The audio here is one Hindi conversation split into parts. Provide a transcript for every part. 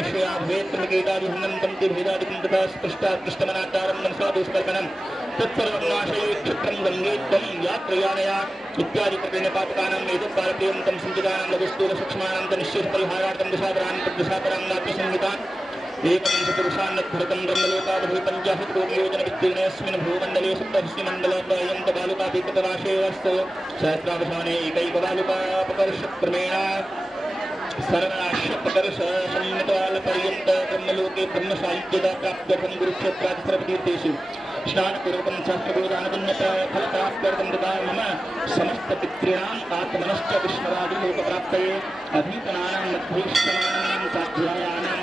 निश्चया वेत्रनिकेतादिहन्नं ते भेदादिकं तथा स्पष्टाकृष्टमनाकारं मनसादुष्कल्पनं तत्सर्वं नाशये क्षत्रं गङ्गेत्वं यात्रयानया इत्यादि प्रकरणपातकानां एतत्कालप्रियं तं सञ्चितानां लघुस्थूलसूक्ष्माणां च निश्चेषपरिहारार्थं दशापरां नाट्यसंहितान् एकविंशतिरुषान्नद्भरतं ब्रह्मलोकादभि पञ्चाशत्कोटियोजनविस्तीर्णेऽस्मिन् भूमण्डले सप्तर्षिमण्डलपर्यन्तबालुकापीतपराशेऽस्तु सहस्रावसाने एकैकबालुकापकर्षक्रमेण सर्वनाशपकर्ष संहितालपर्यन्त ब्रह्मलोके ब्रह्मसाहित्यता प्राप्त्यर्थं गुरुक्षेत्रादिसर्वतीर्थेषु स्नानपूर्वकं शास्त्रबोधानुगण्यफलप्राप्त्यर्थं तथा मम समस्तपितॄणाम् आत्मनश्च विस्मरादिलोकप्राप्तये अधीतनानां मध्येष्टमानानां साध्यायानां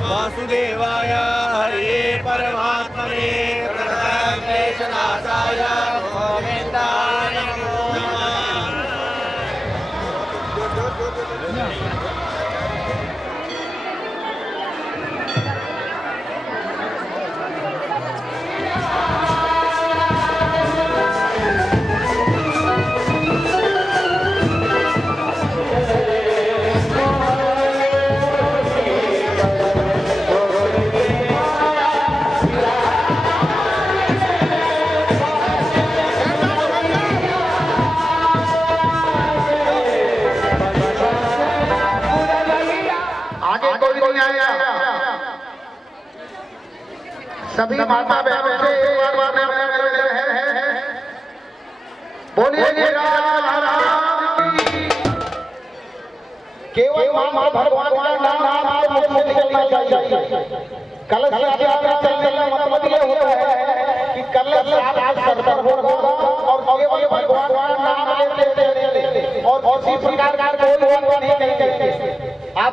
वासुदेवाय हरे परमात्मने प्रणतक्लेशनाशाय गोविन्दाय नमो नमः। सभी माता बहनों से एक बार है बोलिए केवल मां भगवान का नाम आप मुझे निकलना चाहिए। कलश चलने का मतलब ये होता है कि कलश आप सरदार होगा और केवल भगवान का नाम लेते और उसी प्रकार का कोई बात नहीं करेंगे आप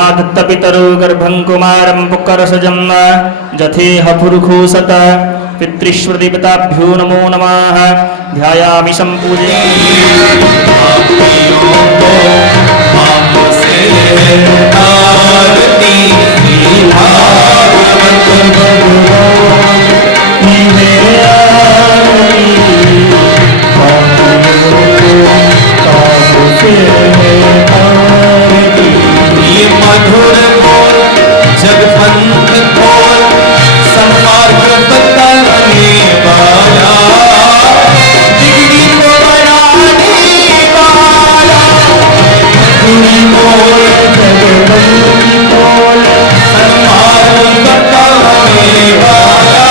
ब्रह्मादत्तपितरो गर्भं कुमारं पुक्करसजं जथेह पुरुखोसत पितृश्वदेवताभ्यो नमो नमः ध्यायामि ये मधुर बोल जगपंथ खोल संपर्क बताने वाला जिंदगी को बनाने वाला मधुर बोल जगपंथ खोल संपर्क बताने वाला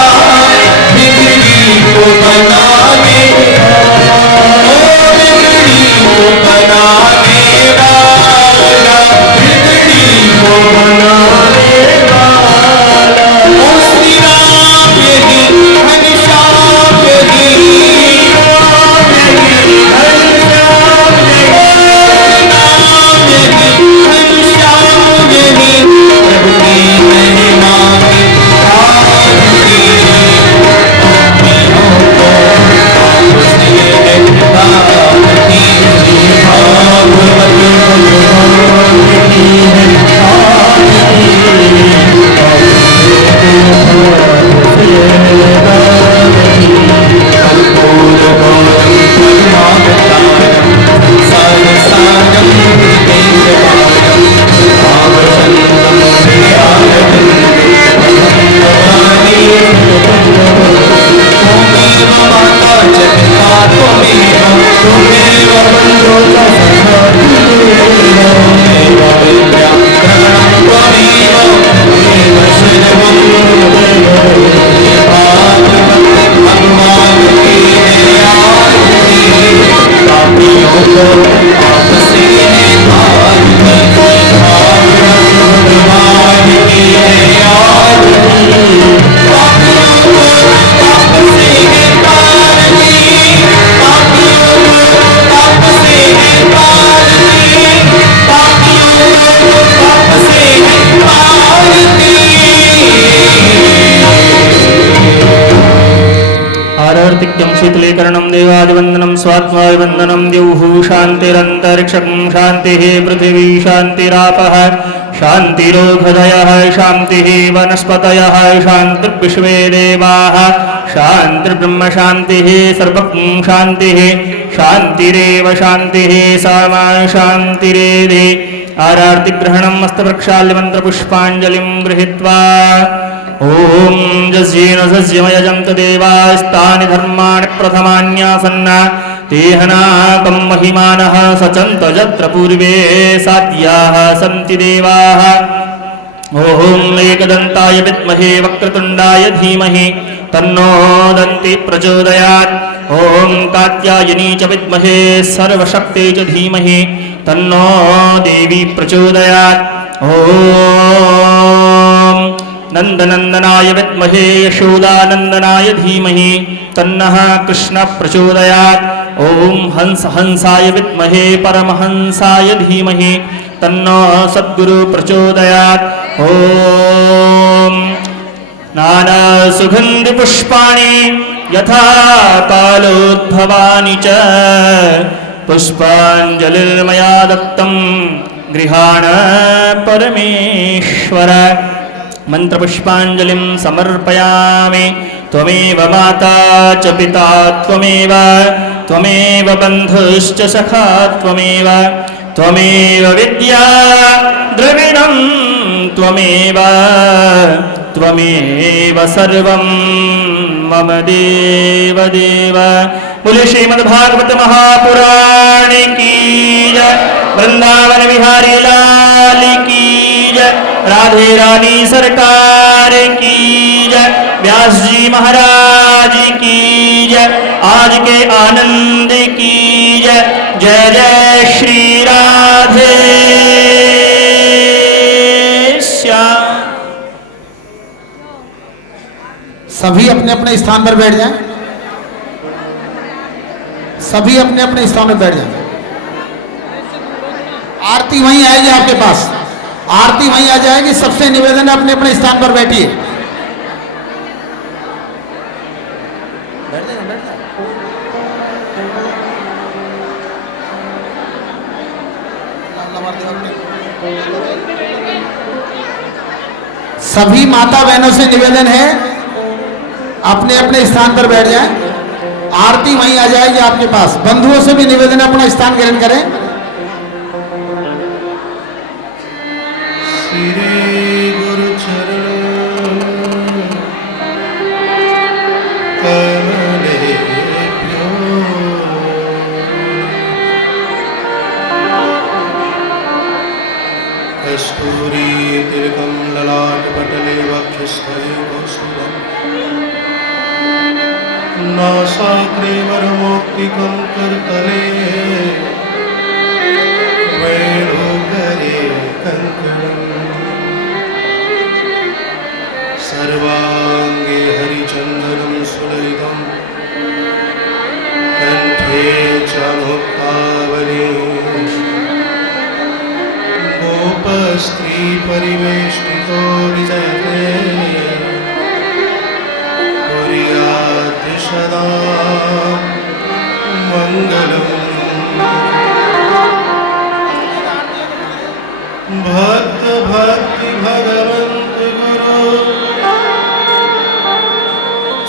जिंदगी को बनाने जिंदगी को बनाने वाला जिंदगी को बनाने वाला ओ श्री राम यही घनश्याम यही राम यही घनश्याम यही नाम यही घनश्याम यही प्रभु की महिमा की आरती भक्तियों को आपसे दाती भागवत की आरर्तिक्यं शीतलीकरणं देवादिवन्दनं स्वात्मादिवन्दनं द्यौः शान्तिरन्तरिक्षं शान्तिः पृथिवी शान्तिरापः शान्तिरोधदयः शान्तिः वनस्पतयः शान्तिर्विश्वे देवाः शान्तिर्ब्रह्म शान्तिः सर्वं शान्तिः शान्तिरेव शान्तिः सामा शान्तिरेधि आरार्तिग्रहणं हस्तप्रक्षाल्यमन्त्रपुष्पाञ्जलिं गृहीत्वा ओम जस्येन सस्यमयजं तदेवास्तानि धर्माणि प्रथमान्यासन्न तेहनाकं महिमानः सचन्त यत्र पूर्वे साध्याः सन्ति देवाः ओम एकदन्ताय विद्महे वक्रतुण्डाय धीमहि तन्नो दन्ति प्रचोदयात् ओम कात्यायनी च विद्महे सर्वशक्त्यै च धीमहि तन्नो देवी प्रचोदयात् ओम नंदनंदनाय विद्महे यशोदानंदनाय धीमहि तन्नः कृष्ण प्रचोदयात् ओम हंस हंसाय विद्महे परमहंसाय धीमहि तन्नो सद्गुरु प्रचोदयात् ओम नाना सुगंधि पुष्पाणि यथा कालोद्भवानि च पुष्पाञ्जलिर्मया दत्तं गृहाण परमेश्वर मंत्रपुष्पाञ्जलिं समर्पयामि त्वमेव माता च पिता त्वमेव त्वमेव बन्धुश्च सखा त्वमेव त्वमेव विद्या द्रविणं त्वमेव त्वमेव सर्वं मम देव देव। बोले श्रीमद्भागवत महापुराण की जय, वृंदावन बिहारी लाल की जय, राधे रानी सरकार की जय, व्यास जी महाराज की जय, आज के आनंद की जय। जय जय श्री राधे श्याम। सभी अपने अपने स्थान पर बैठ जाएं। सभी अपने अपने स्थान पर बैठ जाएं। आरती वहीं आएगी आपके पास आरती वहीं आ जाएगी। सबसे निवेदन है अपने अपने स्थान पर बैठिए। सभी माता बहनों से निवेदन है अपने अपने स्थान पर बैठ जाएं। आरती वहीं आ जाएगी आपके पास। बंधुओं से भी निवेदन है अपना स्थान ग्रहण करें। श्री गुरु चरण कमलेभ्यो कस्तूरी तिलकं ललाटपटले वक्षस्थले कौस्तुभम् नासाग्रे वरमौक्तिकं करतले वेणुकरे कङ्कणम् सर्वाङ्गे हरिचन्दनं सुललितं कण्ठे च मुक्तावली गोपस्त्री परिवेष्टितो विजयते कुर्यात् सदा मङ्गलम् भक्त भक्ति भगवंत गुरु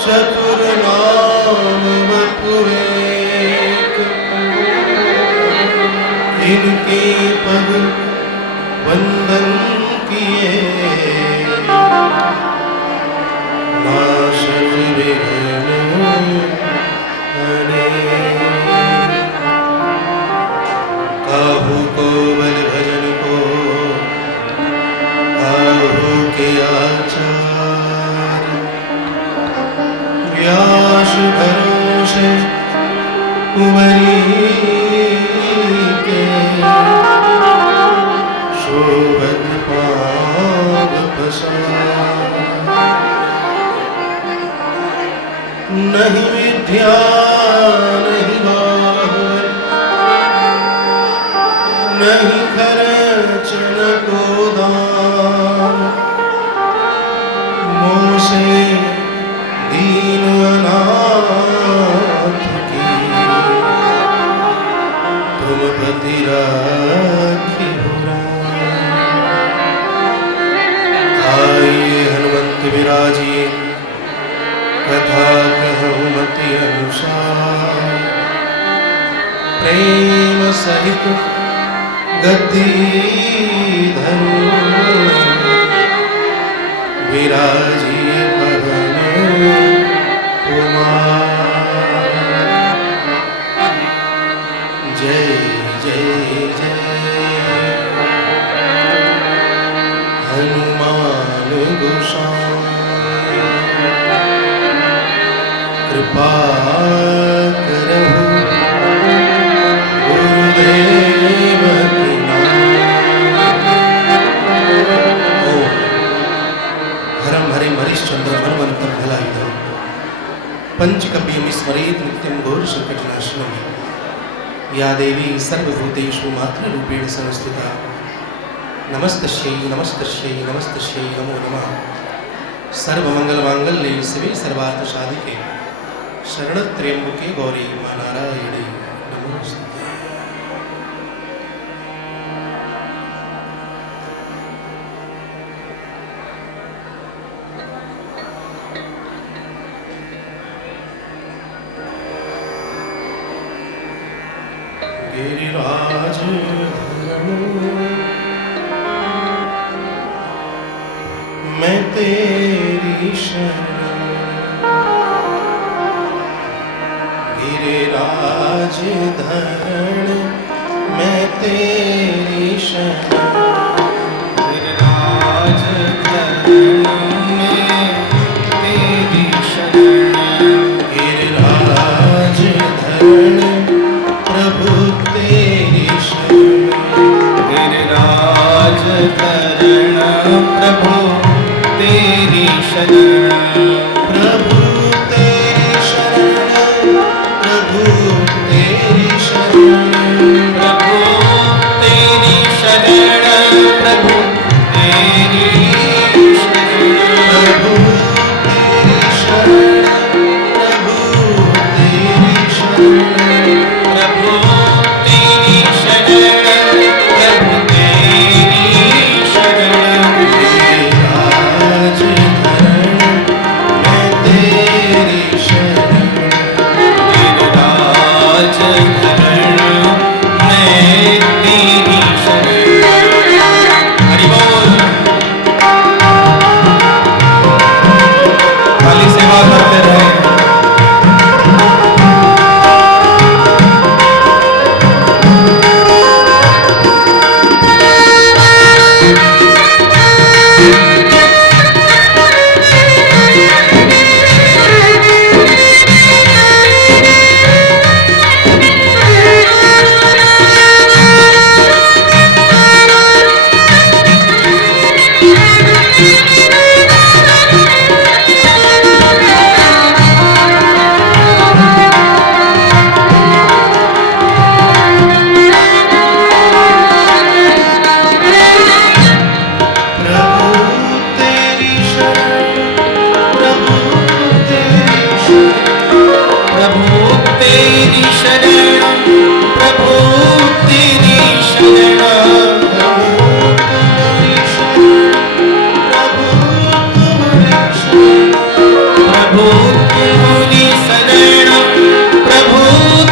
चतुर नाम बपुएक इनके पग वंदन किए नाशक विघ्न काहू को बल भजन को काहू के आचार व्यास भरोसे कुंवरी के शोभत पाद पसार नहीं विद्या नहीं बाहुर नहीं खर्च न गोदान मोह से दीन अनाथ की तुम पति राखी हो आइए हनुमंत विराजिए कथा कहूँ मति अनुसार प्रेम सहित गद्दी धरो विराजिए पवन कुमार जय जय जय हनुमान गोसाई कृपा करहु गुरुदेव की हरम हरिम हरिश्चंद्र हनुमंतं भलायुधं पंचकव्यं स्मरेत् नित्यं घोर संकटनाशनम् या देवी सर्वभूतेषु मातृरूपेण संस्थिता नमस्तस्यै नमस्तस्यै नमस्तस्यै नमो नमः सर्वमंगलमांगल्ये शिवे सर्वार्थसाधिके शरणत्र्यंबके गौरी मा नारायणे नमोस्तुते। गिरिराज मैं तेरी शरण गिरिराज धरण मैं तेरी शरण गिरिराज धरण में तेरी शरण गिरिराज धरण प्रभु तेरी शरण गिरिराज धरण प्रभु तेरी शरण प्रभु तेरी शरण प्रभु तेरी शरण प्रभु तेरी शरण प्रभु तेरी शरण प्रभु तेरी शरण प्रभु तुम्हारी शरण प्रभु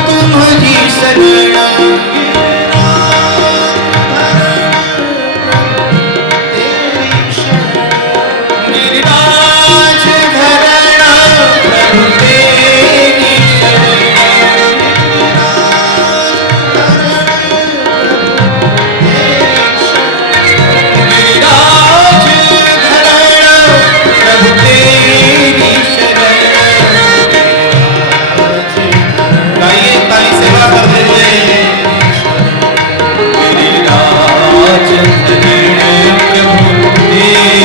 तुम्हारी शरण गिरिराज धरण प्रभु तेरी गिरिराज धरण प्रभु तेरी गाइए ताली सेवा कर दीजिए गिरिराज धरण प्रभु तेरी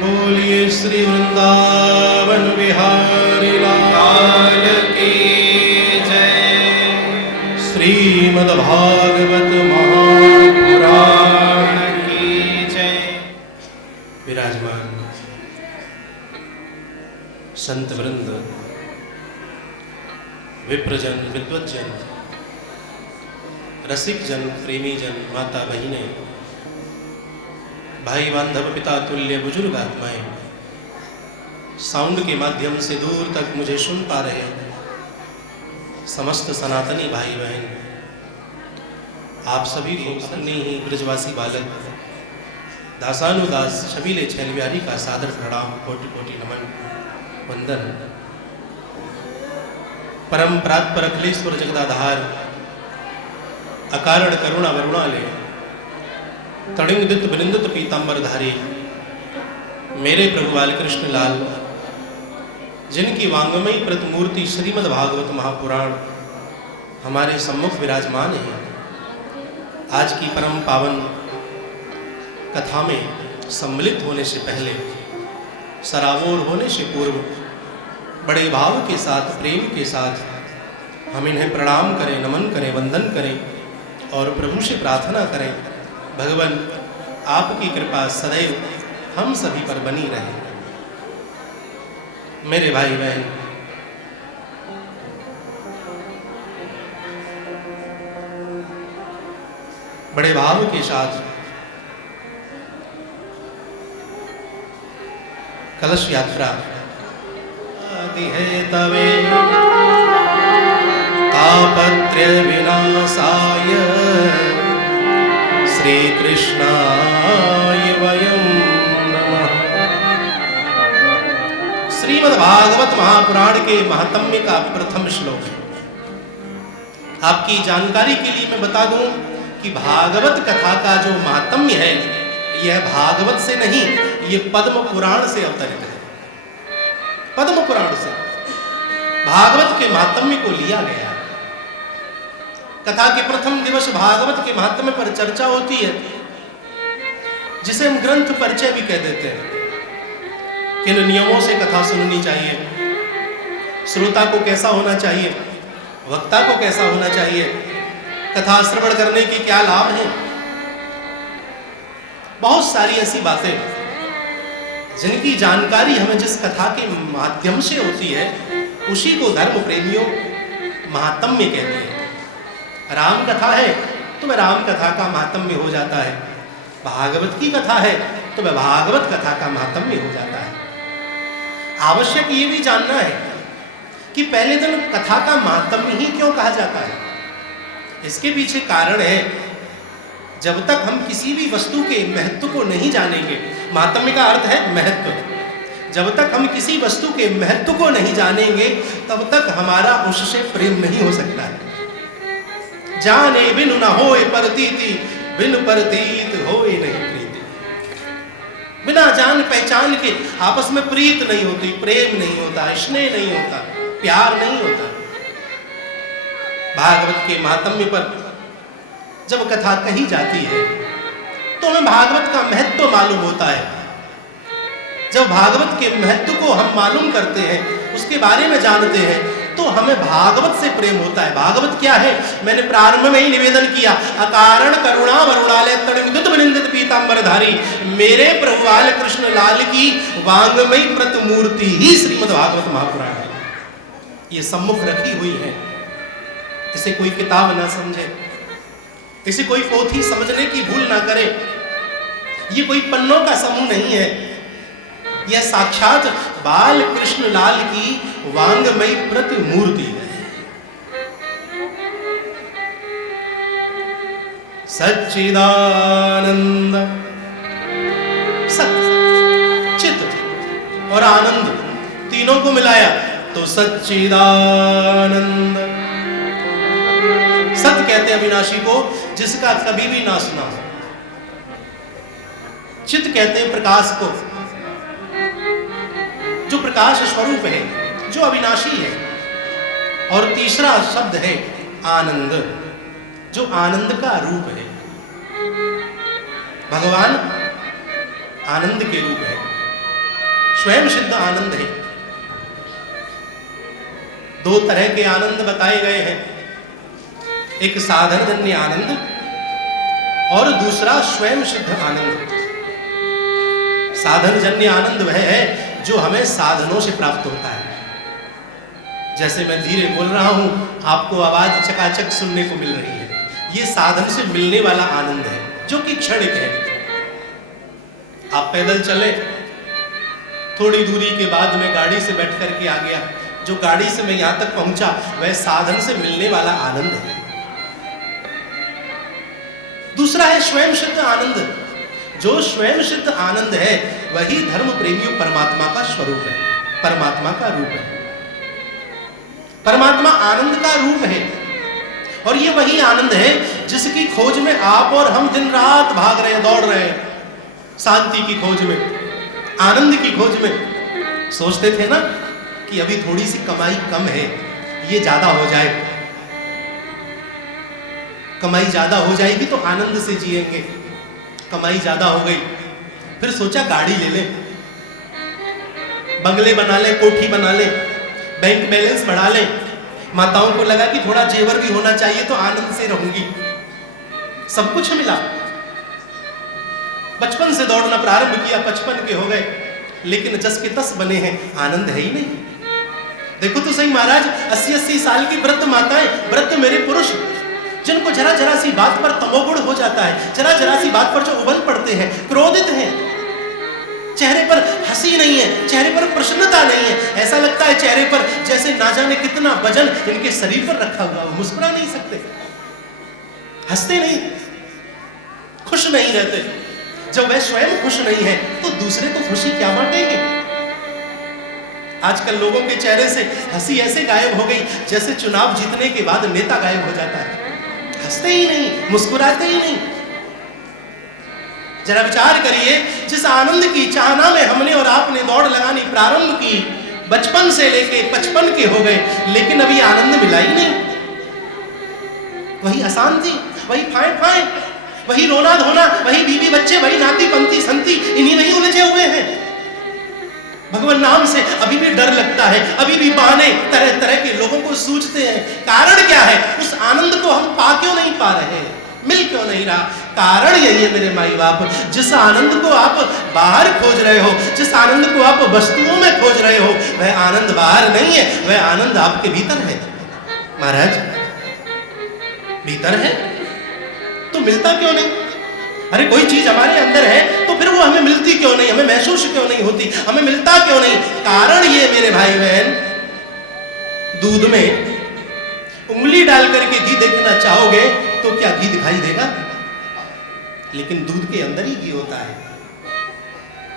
बोलिए श्री वृंदावन बिहारी लाल की जय। श्रीमद्भागवत महापुराण की जय। विराजमान संत वृंद, विप्रजन, विद्वज्जन, रसिक जन, प्रेमी जन, माता बहिने, भाई बांधव, पिता तुल्य बुजुर्ग आत्माएं, साउंड के माध्यम से दूर तक मुझे सुन पा रहे समस्त सनातनी भाई बहन, आप सभी को अपने ही ब्रजवासी बालक दासानुदास शबीले छैल बिहारी का सादर प्रणाम, कोटि कोटि नमन वंदन। परम परात्पर अखिलेश्वर जगदाधार, अकारण करुणा वरुणालय, तड़िंगदित बिनिंदित पीतांबरधारी मेरे प्रभु बालकृष्ण लाल, जिनकी वांगमयी प्रतिमूर्ति श्रीमद् भागवत महापुराण हमारे सम्मुख विराजमान है, आज की परम पावन कथा में सम्मिलित होने से पहले, सरावोर होने से पूर्व बड़े भाव के साथ, प्रेम के साथ हम इन्हें प्रणाम करें, नमन करें, वंदन करें और प्रभु से प्रार्थना करें, भगवान आपकी कृपा सदैव हम सभी पर बनी रहे। मेरे भाई बहन, बड़े भाव के साथ कलश यात्रा आदि है तवे तापत्र्य विनाशाय श्री कृष्णाय वयं नमः। श्रीमद् भागवत महापुराण के महात्म्य का प्रथम श्लोक है। आपकी जानकारी के लिए मैं बता दूं कि भागवत कथा का जो महात्म्य है, यह भागवत से नहीं, ये पद्म पुराण से अवतरित है। पद्म पुराण से भागवत के महात्म्य को लिया गया। कथा के प्रथम दिवस भागवत के महात्म्य पर चर्चा होती है, जिसे हम ग्रंथ परिचय भी कह देते हैं। किन नियमों से कथा सुननी चाहिए, श्रोता को कैसा होना चाहिए, वक्ता को कैसा होना चाहिए, कथा श्रवण करने के क्या लाभ हैं। बहुत सारी ऐसी बातें जिनकी जानकारी हमें जिस कथा के माध्यम से होती है, उसी को धर्म प्रेमियों महात्म्य कहते हैं। राम कथा है तो वह राम कथा का महात्म्य हो जाता है, भागवत की कथा है तो वह भागवत कथा का महात्म्य हो जाता है। आवश्यक ये भी जानना है कि पहले दिन कथा का महात्म्य ही क्यों कहा जाता है। इसके पीछे कारण है, जब तक हम किसी भी वस्तु के महत्व को नहीं जानेंगे, महात्म्य का अर्थ है महत्व, जब तक हम किसी वस्तु के महत्व को नहीं जानेंगे तब तक हमारा उससे प्रेम नहीं हो सकता है। जाने बिनु न होए प्रतीति, बिन प्रतीत होए नहीं प्रीति। बिना जान पहचान के आपस में प्रीत नहीं होती, प्रेम नहीं होता, स्नेह नहीं होता, प्यार नहीं होता। भागवत के महात्म्य पर जब कथा कही जाती है तो हमें भागवत का महत्व मालूम होता है। जब भागवत के महत्व को हम मालूम करते हैं, उसके बारे में जानते हैं, तो हमें भागवत से प्रेम होता है। भागवत क्या है? मैंने प्रारंभ में ही निवेदन किया, अकारण करुणा वरुणालय तड़ित विनिंदित पीतांबरधारी, मेरे प्रभुवाल कृष्ण लाल की वांगमयी प्रतिमूर्ति ही श्रीमद् भागवत महापुराण है। ये सम्मुख रखी हुई है, इसे कोई किताब ना समझे, इसे कोई पोथी समझने की भूल ना करे। ये कोई पन्नों का समूह नहीं है, यह साक्षात बाल कृष्ण लाल की वांगमयी प्रतिमूर्ति है। सच्चिदानंद, सत, चित और आनंद तीनों को मिलाया तो सच्चिदानंद। सत कहते हैं अविनाशी को जिसका कभी भी नाश ना हो। चित कहते हैं प्रकाश को, जो प्रकाश स्वरूप है, जो अविनाशी है। और तीसरा शब्द है आनंद, जो आनंद का रूप है। भगवान आनंद के रूप है, स्वयं सिद्ध आनंद है। दो तरह के आनंद बताए गए हैं, एक साधनजन्य आनंद और दूसरा स्वयं सिद्ध आनंद। साधनजन्य आनंद वह है जो हमें साधनों से प्राप्त होता है। जैसे मैं धीरे बोल रहा हूं, आपको आवाज चकाचक सुनने को मिल रही है, ये साधन से मिलने वाला आनंद है जो कि क्षणिक है। आप पैदल चले, थोड़ी दूरी के बाद मैं गाड़ी से बैठ करके आ गया, जो गाड़ी से मैं यहां तक पहुंचा वह साधन से मिलने वाला आनंद है। दूसरा है स्वयं सिद्ध आनंद। जो स्वयं सिद्ध आनंद है वही धर्म प्रेमियों परमात्मा का स्वरूप है, परमात्मा का रूप है। परमात्मा आनंद का रूप है और ये वही आनंद है जिसकी खोज में आप और हम दिन रात भाग रहे हैं, दौड़ रहे हैं, शांति की खोज में, आनंद की खोज में। सोचते थे ना कि अभी थोड़ी सी कमाई कम है, ये ज्यादा हो जाए, कमाई ज्यादा हो जाएगी तो आनंद से जिएंगे। कमाई ज्यादा हो गई, फिर सोचा गाड़ी ले ले, बंगले बना ले, कोठी बना ले, बैंक बैलेंस बढ़ा ले। माताओं को लगा कि थोड़ा जेवर भी होना चाहिए तो आनंद से रहूंगी। सब कुछ मिला, बचपन से दौड़ना प्रारंभ किया, 55 के हो गए, लेकिन जस के तस बने हैं, आनंद है ही नहीं। देखो तो सही महाराज, 80-80 साल की वृद्ध माताएं, वृद्ध मेरे पुरुष, जिनको जरा जरा सी बात पर तमोगुण हो जाता है, जरा जरा सी बात पर जो उबल पड़ते हैं, क्रोधित हैं, चेहरे पर हंसी नहीं है, चेहरे पर प्रसन्नता नहीं है, ऐसा लगता है चेहरे पर जैसे ना जाने कितना वजन इनके शरीर पर रखा हुआ, मुस्कुरा नहीं सकते, हंसते नहीं, खुश नहीं रहते। जब वह स्वयं खुश नहीं है तो दूसरे को खुशी क्या बांटेंगे? आजकल लोगों के चेहरे से हंसी ऐसे गायब हो गई जैसे चुनाव जीतने के बाद नेता गायब हो जाता है, हंसते ही नहीं, मुस्कुराते ही नहीं। जरा विचार करिए, जिस आनंद की चाहना में हमने और आपने दौड़ लगानी प्रारंभ की, बचपन से लेके 55 के हो गए, लेकिन अभी आनंद मिला ही नहीं। वही अशांति, वही फाए फाए, वही रोना धोना, वही बीवी बच्चे, वही नाती पंती संती, इन्हीं में ही उलझे हुए हैं। भगवान नाम से अभी भी डर लगता है, अभी भी बहाने तरह तरह के लोगों को सूझते हैं। कारण क्या है? उस आनंद को हम पा क्यों नहीं पा रहे, मिल क्यों नहीं रहा? कारण यही है मेरे माई बाप, जिस आनंद को आप बाहर खोज रहे हो, जिस आनंद को आप वस्तुओं में खोज रहे हो, वह आनंद बाहर नहीं है, वह आनंद आपके भीतर है। महाराज, भीतर है तो मिलता क्यों नहीं? अरे कोई चीज हमारे अंदर है तो फिर वो हमें मिलती क्यों नहीं, हमें महसूस क्यों नहीं होती, हमें मिलता क्यों नहीं? कारण ये मेरे भाई बहन, दूध में उंगली डाल करके घी देखना चाहोगे तो क्या घी दिखाई देगा? लेकिन दूध के अंदर ही घी होता है।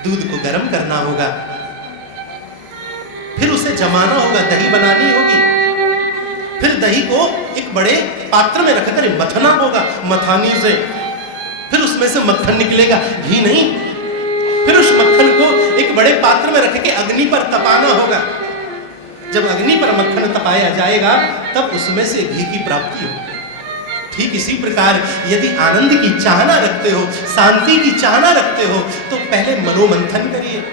दूध को गर्म करना होगा, फिर उसे जमाना होगा, दही बनानी होगी, फिर दही को एक बड़े पात्र में रखकर मथना होगा मथानी से, फिर उसमें से मक्खन निकलेगा, घी नहीं। फिर उस मक्खन को एक बड़े पात्र में रख के अग्नि पर तपाना होगा। जब अग्नि पर मक्खन तपाया जाएगा तब उसमें से घी की प्राप्ति होगी। ठीक इसी प्रकार यदि आनंद की चाहना रखते हो, शांति की चाहना रखते हो, तो पहले मनोमंथन करिए।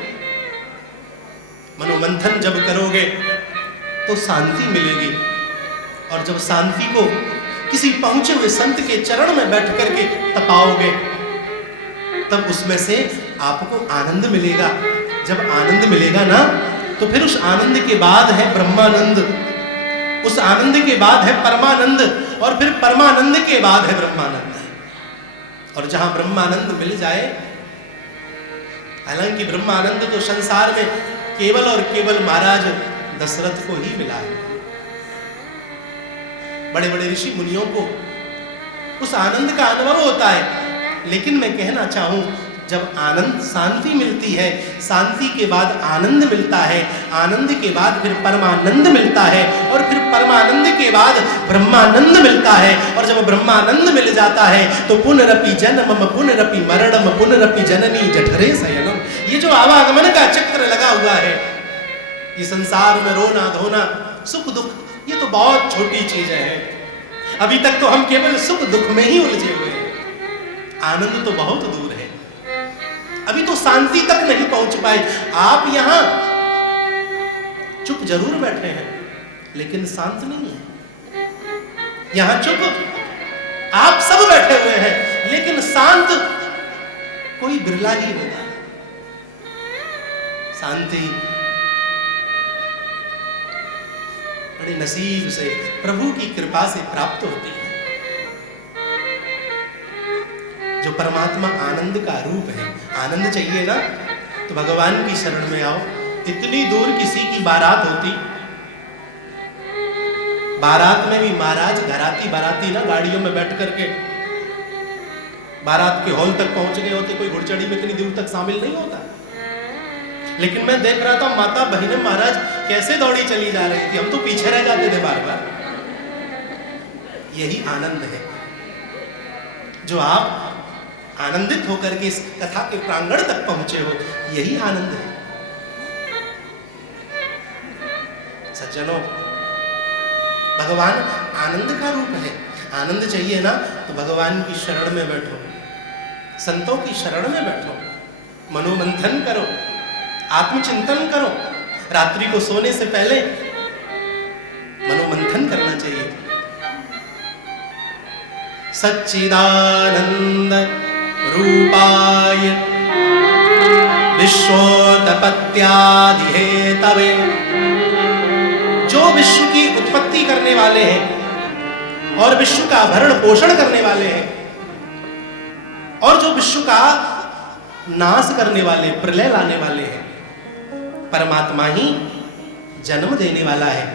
मनोमंथन जब करोगे तो शांति मिलेगी, और जब शांति को किसी पहुंचे हुए संत के चरण में बैठ करके तपाओगे तब उसमें से आपको आनंद मिलेगा। जब आनंद मिलेगा ना, तो फिर उस आनंद के बाद है ब्रह्मानंद, उस आनंद के बाद है परमानंद, और फिर परमानंद के बाद है ब्रह्मानंद। और जहां ब्रह्मानंद मिल जाए, हालांकि ब्रह्मानंद तो संसार में केवल और केवल महाराज दशरथ को ही मिला है। बड़े बड़े ऋषि मुनियों को उस आनंद का अनुभव होता है, लेकिन मैं कहना चाहूं, जब आनंद शांति मिलती है, शांति के बाद आनंद मिलता है, आनंद के बाद फिर परमानंद मिलता है, और फिर परमानंद के बाद ब्रह्मानंद मिलता है। और जब ब्रह्मानंद मिल जाता है तो पुनरपि जन्मम पुनरपि मरणम पुनरपि जननी जठरे शयनम, ये जो आवागमन का चक्र लगा हुआ है, ये संसार में रोना धोना सुख दुख, ये तो बहुत छोटी चीजें हैं। अभी तक तो हम केवल सुख दुख में ही उलझे हुए हैं, आनंद तो बहुत दूर है। अभी तो शांति तक नहीं पहुंच पाए। आप यहां चुप जरूर बैठे हैं, लेकिन शांत नहीं है। यहां चुप आप सब बैठे हुए हैं, लेकिन शांत कोई बिरला ही होगा। शांति बड़े नसीब से, प्रभु की कृपा से प्राप्त होती है। जो परमात्मा आनंद का रूप है, आनंद चाहिए ना तो भगवान की शरण में आओ। इतनी दूर किसी की बारात होती, बारात में भी महाराज घराती बाराती ना गाड़ियों में बैठ करके बारात के हॉल तक पहुंच गए होते, कोई घुड़चड़ी में इतनी दूर तक शामिल नहीं होता। लेकिन मैं देख रहा था माता बहने महाराज कैसे दौड़ी चली जा रही थी, हम तो पीछे रह जाते थे बार बार। यही आनंद है जो आप आनंदित होकर के इस कथा के प्रांगण तक पहुंचे हो, यही आनंद है। सज्जनों, भगवान आनंद का रूप है। आनंद चाहिए ना तो भगवान की शरण में बैठो, संतों की शरण में बैठो, मनोमंथन करो, आत्मचिंतन करो। रात्रि को सोने से पहले मनोमंथन करना चाहिए। सच्चिदानंद रूपाय विश्वोत्पत्त्यादिहेतवे, जो विश्व की उत्पत्ति करने वाले हैं और विश्व का भरण पोषण करने वाले हैं, और जो विश्व का नाश करने वाले, प्रलय लाने वाले हैं, परमात्मा ही जन्म देने वाला है,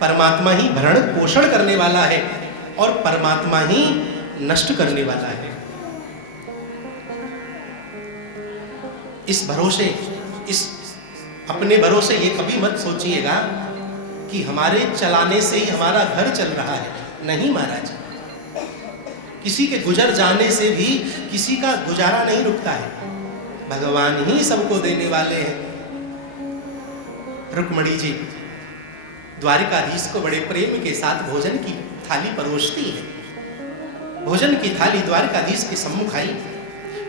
परमात्मा ही भरण पोषण करने वाला है, और परमात्मा ही नष्ट करने वाला है। इस भरोसे, इस अपने भरोसे ये कभी मत सोचिएगा कि हमारे चलाने से ही हमारा घर चल रहा है। नहीं महाराज, किसी के गुजर जाने से भी किसी का गुजारा नहीं रुकता है। भगवान ही सबको देने वाले हैं। रुक्मणी जी द्वारिकाधीश को बड़े प्रेम के साथ भोजन की थाली परोसती है। भोजन की थाली द्वारिकाधीश के सम्मुख आई।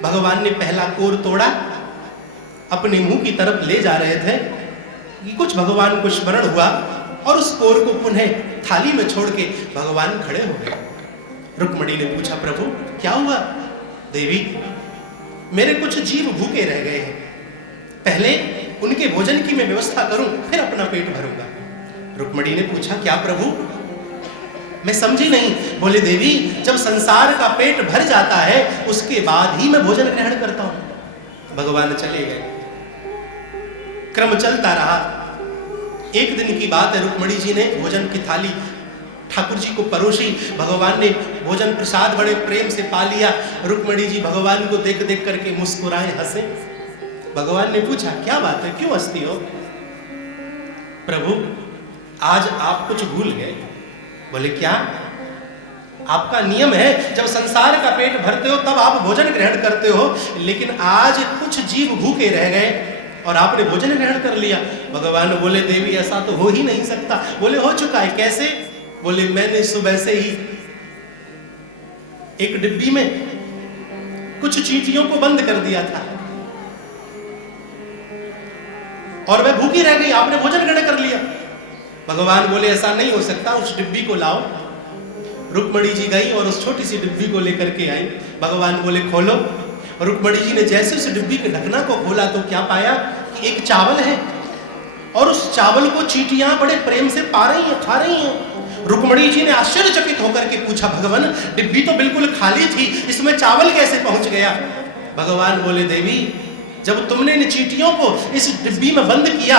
भगवान ने पहला कोर तोड़ा, अपने मुंह की तरफ ले जा रहे थे कि कुछ भगवान को स्मरण हुआ, और उस कोर को पुनः थाली में छोड़ के भगवान खड़े हो गए। रुक्मणी ने पूछा, प्रभु क्या हुआ? देवी, मेरे कुछ जीव भूखे रह गए हैं, पहले उनके भोजन की मैं व्यवस्था करूं, फिर अपना पेट भरूंगा। रुक्मणी ने पूछा, क्या प्रभु? मैं समझी नहीं। बोले, देवी, जब संसार का पेट भर जाता है उसके बाद ही मैं भोजन ग्रहण करता हूं। भगवान चले गए, क्रम चलता रहा। एक दिन की बात है, रुक्मणी जी ने भोजन की थाली ठाकुर जी को परोसी। भगवान ने भोजन प्रसाद बड़े प्रेम से पा लिया। रुक्मणी जी भगवान को देख देख करके मुस्कुराए, हंसे। भगवान ने पूछा, क्या बात है, क्यों हंसती हो? प्रभु आज आप कुछ भूल गए। बोले क्या? आपका नियम है जब संसार का पेट भरते हो तब आप भोजन ग्रहण करते हो, लेकिन आज कुछ जीव भूखे रह गए और आपने भोजन ग्रहण कर लिया। भगवान बोले देवी ऐसा तो हो ही नहीं सकता। बोले हो चुका है। कैसे? बोले मैंने सुबह से ही एक डिब्बी में कुछ चींटियों को बंद कर दिया था और वह भूखी रह गई, आपने भोजन ग्रहण कर लिया। भगवान बोले ऐसा नहीं हो सकता, उस डिब्बी को लाओ। रुक्मणी जी गई और उस छोटी सी डिब्बी को लेकर के आई। भगवान बोले खोलो। रुक्मणी जी ने जैसे उस डिब्बी के ढकना को खोला तो क्या पाया कि एक चावल है और उस चावल को चींटियां बड़े प्रेम से पा रही हैं, खा रही हैं। रुक्मणी जी ने आश्चर्यचकित होकर के पूछा, भगवान डिब्बी तो बिल्कुल खाली थी, इसमें चावल कैसे पहुंच गया? भगवान बोले देवी जब तुमने इन चींटियों को इस डिब्बी में बंद किया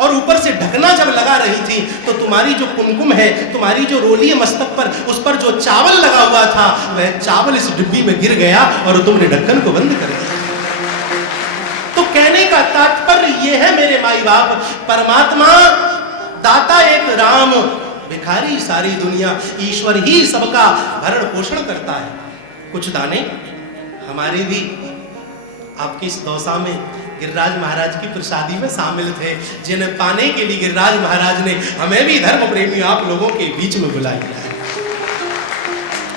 और ऊपर से ढकना जब लगा रही थी तो तुम्हारी जो कुमकुम है, तुम्हारी जो रोली है मस्तक पर, उस पर जो चावल लगा हुआ था वह चावल इस डिब्बी में गिर गया और तुमने ढक्कन को बंद कर दिया। तो कहने का तात्पर्य यह है मेरे माई बाप, परमात्मा दाता एक राम, भिखारी सारी दुनिया, ईश्वर ही सबका भरण पोषण करता है। कुछ दाने हमारे भी आपकी इस दौसा में गिरिराज महाराज की प्रसादी में शामिल थे, जिन्हें पाने के लिए गिरिराज महाराज ने हमें भी धर्म प्रेमी आप लोगों के बीच में बुला लिया है।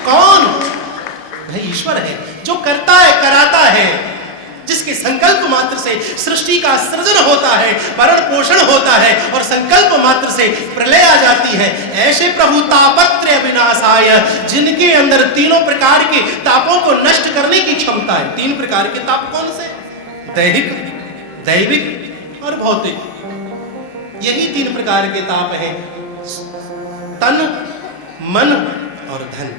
कौन? वह ईश्वर है जो करता है, कराता है, जिसके संकल्प मात्र से सृष्टि का सृजन होता है, भरण पोषण होता है और संकल्प मात्र से प्रलय आ जाती है। ऐसे प्रभु तापत्रय विनाशाय, जिनके अंदर तीनों प्रकार के तापों को नष्ट करने की क्षमता है। तीन प्रकार के ताप कौन से? दैहिक, दैविक और भौतिक। यही तीन प्रकार के ताप हैं, तन, मन और धन।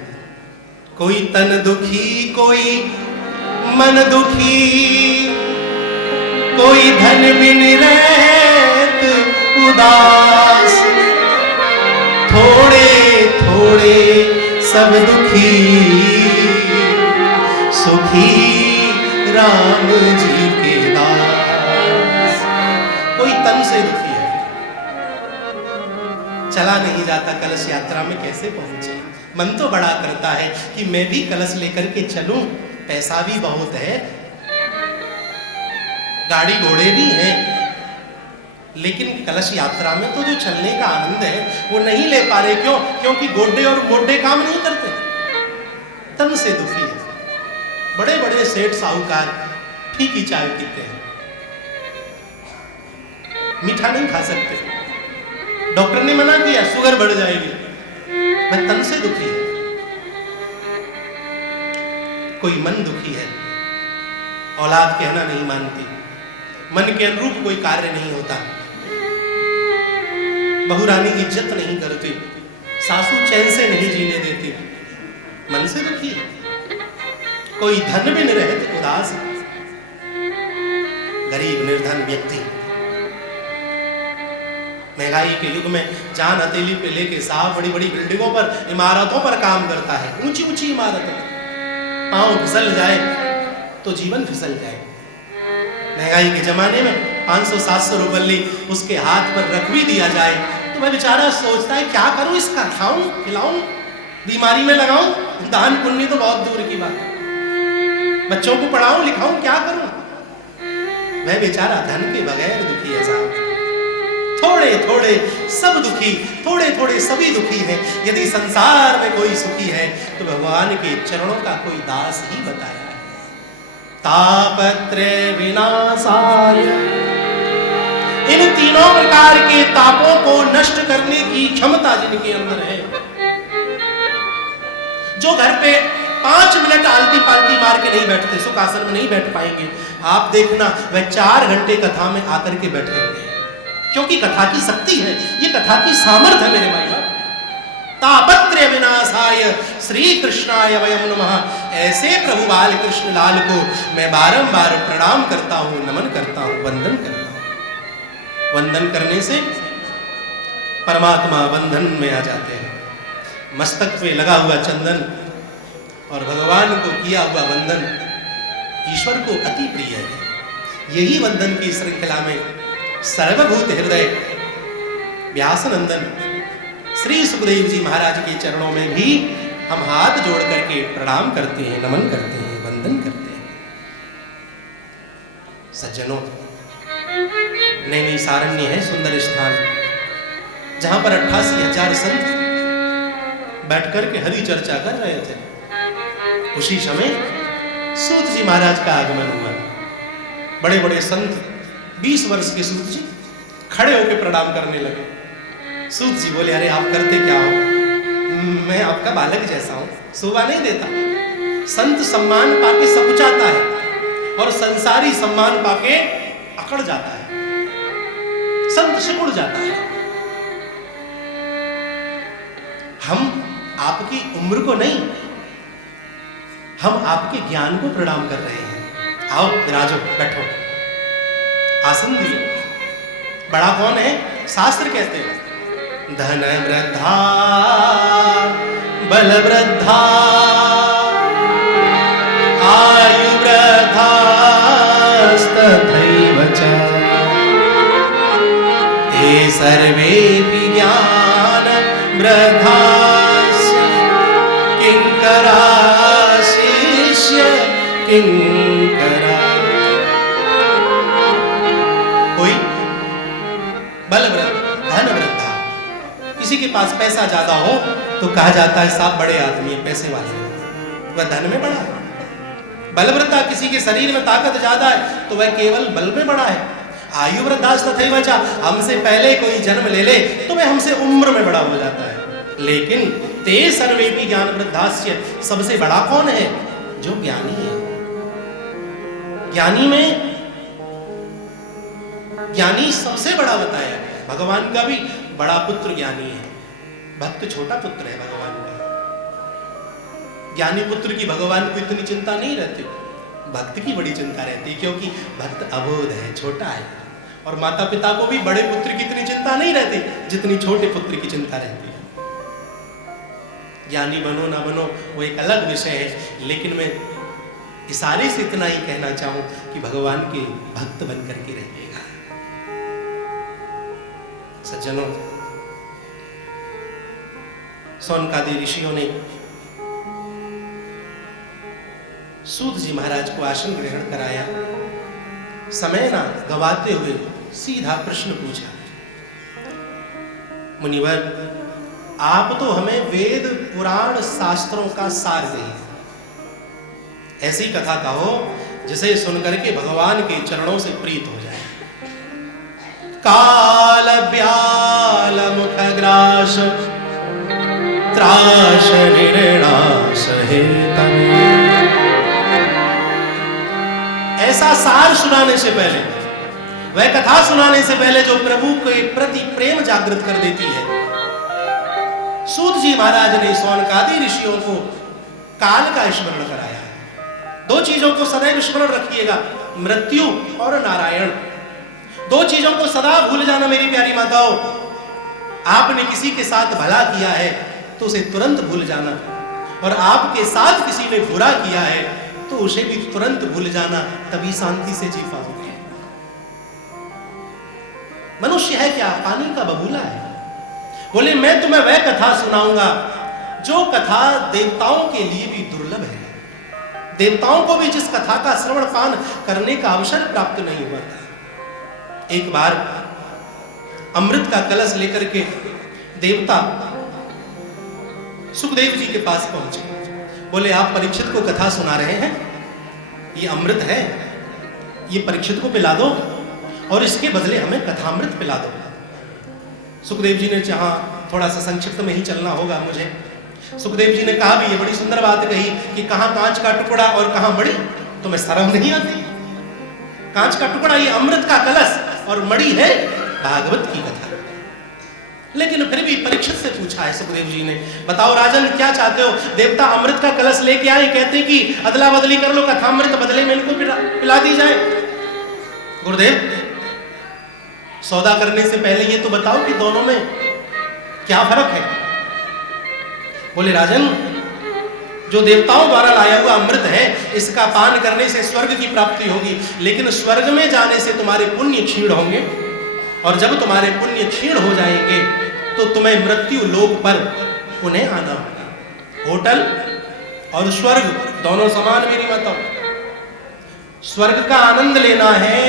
कोई तन दुखी, कोई मन दुखी, कोई धन बिन रहत उदास, थोड़े थोड़े सब दुखी, सुखी राम जी के दास। कोई तन से दुखी है, चला नहीं जाता कलश यात्रा में, कैसे पहुंचे? मन तो बड़ा करता है कि मैं भी कलश लेकर के चलूं, पैसा भी बहुत है, गाड़ी घोड़े भी हैं, लेकिन कलश यात्रा में तो जो चलने का आनंद है वो नहीं ले पा रहे। क्यों? क्योंकि गोड्डे और मोड्डे काम नहीं करते, तन से दुखी है। बड़े बड़े सेठ साहूकार फीकी चाय पीते हैं, मीठा नहीं खा सकते, डॉक्टर ने मना किया शुगर बढ़ जाएगी, वह तन से दुखी है। कोई मन दुखी है, औलाद कहना नहीं मानती, मन के अनुरूप कोई कार्य नहीं होता, बहू रानी इज्जत नहीं करती, सासू चैन से नहीं जीने देती, मन से दुखी है। कोई धन बिन रहत उदास, गरीब निर्धन व्यक्ति महंगाई के युग में जान हथेली पे लेके साहब बड़ी बड़ी बिल्डिंगों पर, इमारतों पर काम करता है, ऊंची ऊंची इमारतों, पांव फिसल जाए तो जीवन फिसल जाए। महंगाई के जमाने में 500-700 रुपये उसके हाथ पर रख भी दिया जाए तो वह बेचारा सोचता है क्या करूं इसका, खाऊं खिलाऊं, बीमारी में लगाऊं, दान पुण्य तो बहुत दूर की बात है, बच्चों को पढ़ाऊं लिखाऊं, क्या करूं? वह बेचारा धन के बगैर दुखी है साहब। थोड़े थोड़े सब दुखी, थोड़े थोड़े सभी दुखी हैं। यदि संसार में कोई सुखी है तो भगवान के चरणों का कोई दास ही बताया है। तापत्रय विनाशाय, इन तीनों प्रकार के तापों को नष्ट करने की क्षमता जिनके अंदर है, जो घर पे 5 मिनट आलती पालती मार के नहीं बैठते, सुखासन में नहीं बैठ पाएंगे, आप देखना वह 4 घंटे कथा में आकर के बैठेंगे, क्योंकि कथा की शक्ति है, ये कथा की सामर्थ्य है मेरे भाई बाप। तापत्रय विनाशाय श्री कृष्णाय वयम नमः। ऐसे प्रभु बाल कृष्ण लाल को मैं बारंबार प्रणाम करता हूं, नमन करता हूं, वंदन करता हूं। वंदन करने से परमात्मा बंधन में आ जाते हैं। मस्तक पे लगा हुआ चंदन और भगवान को किया हुआ वंदन ईश्वर को अति प्रिय है। यही वंदन की श्रृंखला में सर्वभूत हृदय व्यास नंदन श्री सुखदेव जी महाराज के चरणों में भी हम हाथ जोड़ करके प्रणाम करते हैं, नमन करते हैं, वंदन करते हैं। सज्जनों, नैमिषारण्य है सुंदर स्थान, जहां पर 88,000 संत बैठ करके हरि चर्चा कर रहे थे। उसी समय सूत जी महाराज का आगमन हुआ। बड़े बड़े संत 20 वर्ष के सूत जी खड़े होकर प्रणाम करने लगे। सूत जी बोले, अरे आप करते क्या हो? मैं आपका बालक जैसा हूं, शोभा नहीं देता। संत सम्मान पाके सकुचाता है और संसारी सम्मान पाके अकड़ जाता है, संत सिकुड़ जाता है। हम आपकी उम्र को नहीं, हम आपके ज्ञान को प्रणाम कर रहे हैं। आओ विराजो, बैठो, आसन दिए। बड़ा कौन है? शास्त्र कहते हैं धन वृद्धा बल वृद्धा आयु वृद्धा तथैव च ते सर्वेऽपि ज्ञान वृद्धास्य किंकरा शिष्य किंकरा। कोई बल वृद्ध, धन वृद्धा, किसी के पास पैसा ज्यादा हो तो कहा जाता है साहब बड़े आदमी है, पैसे वाले, वह धन में बड़ा है। बलवृद्धा, किसी के शरीर में ताकत ज्यादा है तो वह केवल बल में बड़ा है। आयु वृद्धाश्च तथैव च, हमसे पहले कोई जन्म ले ले तो वह हमसे उम्र में बड़ा हो जाता है। लेकिन ते सर्वेपि ज्ञान वृद्धास्य, सबसे बड़ा कौन है? जो ज्ञानी है। ज्ञानी में ज्ञानी सबसे बड़ा बताया। भगवान का भी बड़ा पुत्र ज्ञानी है, भक्त छोटा पुत्र है भगवान का। ज्ञानी पुत्र की भगवान को इतनी चिंता नहीं रहती, भक्त की बड़ी चिंता रहती, क्योंकि भक्त अबोध है, छोटा है। और माता पिता को भी बड़े पुत्र की इतनी चिंता नहीं रहती जितनी छोटे पुत्र की चिंता रहती है। ज्ञानी बनो ना बनो वो एक अलग विषय है, लेकिन मैं इशारे से इतना ही कहना चाहूं कि भगवान के भक्त बन करके रहिएगा। सज्जनों, सौनकादि ऋषियों ने सूत जी महाराज को आसन ग्रहण कराया। समय ना गवाते हुए सीधा प्रश्न पूछा, मुनिवर आप तो हमें वेद पुराण शास्त्रों का सार दें, ऐसी कथा कहो जिसे सुनकर के भगवान के चरणों से प्रीत हो जाए। काल ब्याल मुख ग्रास त्रास निर्णास हेतवे। ऐसा सार सुनाने से पहले, वह कथा सुनाने से पहले जो प्रभु के प्रति प्रेम जागृत कर देती है, सूत जी महाराज ने सौनकादि ऋषियों को काल का स्मरण कराया। दो चीजों को सदैव स्मरण रखिएगा, मृत्यु और नारायण। दो चीजों को सदा भूल जाना मेरी प्यारी माताओं। आपने किसी के साथ भला किया है तो उसे तुरंत भूल जाना, और आपके साथ किसी ने बुरा किया है तो उसे भी तुरंत भूल जाना, तभी शांति से जी पाओगे। मनुष्य है क्या? पानी का बबूला है। बोले मैं तुम्हें वह कथा सुनाऊंगा जो कथा देवताओं के लिए भी दुर्लभ है। देवताओं को भी जिस कथा का श्रवण पान करने का अवसर प्राप्त नहीं हुआ था। एक बार अमृत का कलश लेकर के देवता सुखदेव जी के पास पहुंचे। बोले आप परीक्षित को कथा सुना रहे हैं, ये अमृत है, ये परीक्षित को पिला दो और इसके बदले हमें कथामृत पिला दो। सुखदेव जी ने चाहा, थोड़ा सा संक्षिप्त में ही चलना होगा मुझे। सुखदेव जी ने कहा भी ये बड़ी सुंदर बात कही कि कहां कांच का टुकड़ा और कहां मणि, तुम्हें शर्म नहीं आती? कांच का टुकड़ा ये अमृत का कलश और मणि है भागवत की कथा। लेकिन फिर भी परीक्षित से पूछा है सुखदेव जी ने, बताओ राजन क्या चाहते हो? देवता अमृत का कलश लेके आए, कहते कि अदला बदली कर लो, कथामृत बदले में इनको पिला दी जाए। गुरुदेव सौदा करने से पहले ये तो बताओ कि दोनों में क्या फर्क है? बोले राजन जो देवताओं द्वारा लाया हुआ अमृत है, इसका पान करने से स्वर्ग की प्राप्ति होगी, लेकिन स्वर्ग में जाने से तुम्हारे पुण्य क्षीण होंगे और जब तुम्हारे पुण्य क्षीण हो जाएंगे तो तुम्हें मृत्यु लोक पर पुनः आना होगा। होटल और स्वर्ग दोनों समान मेरी माता। स्वर्ग का आनंद लेना है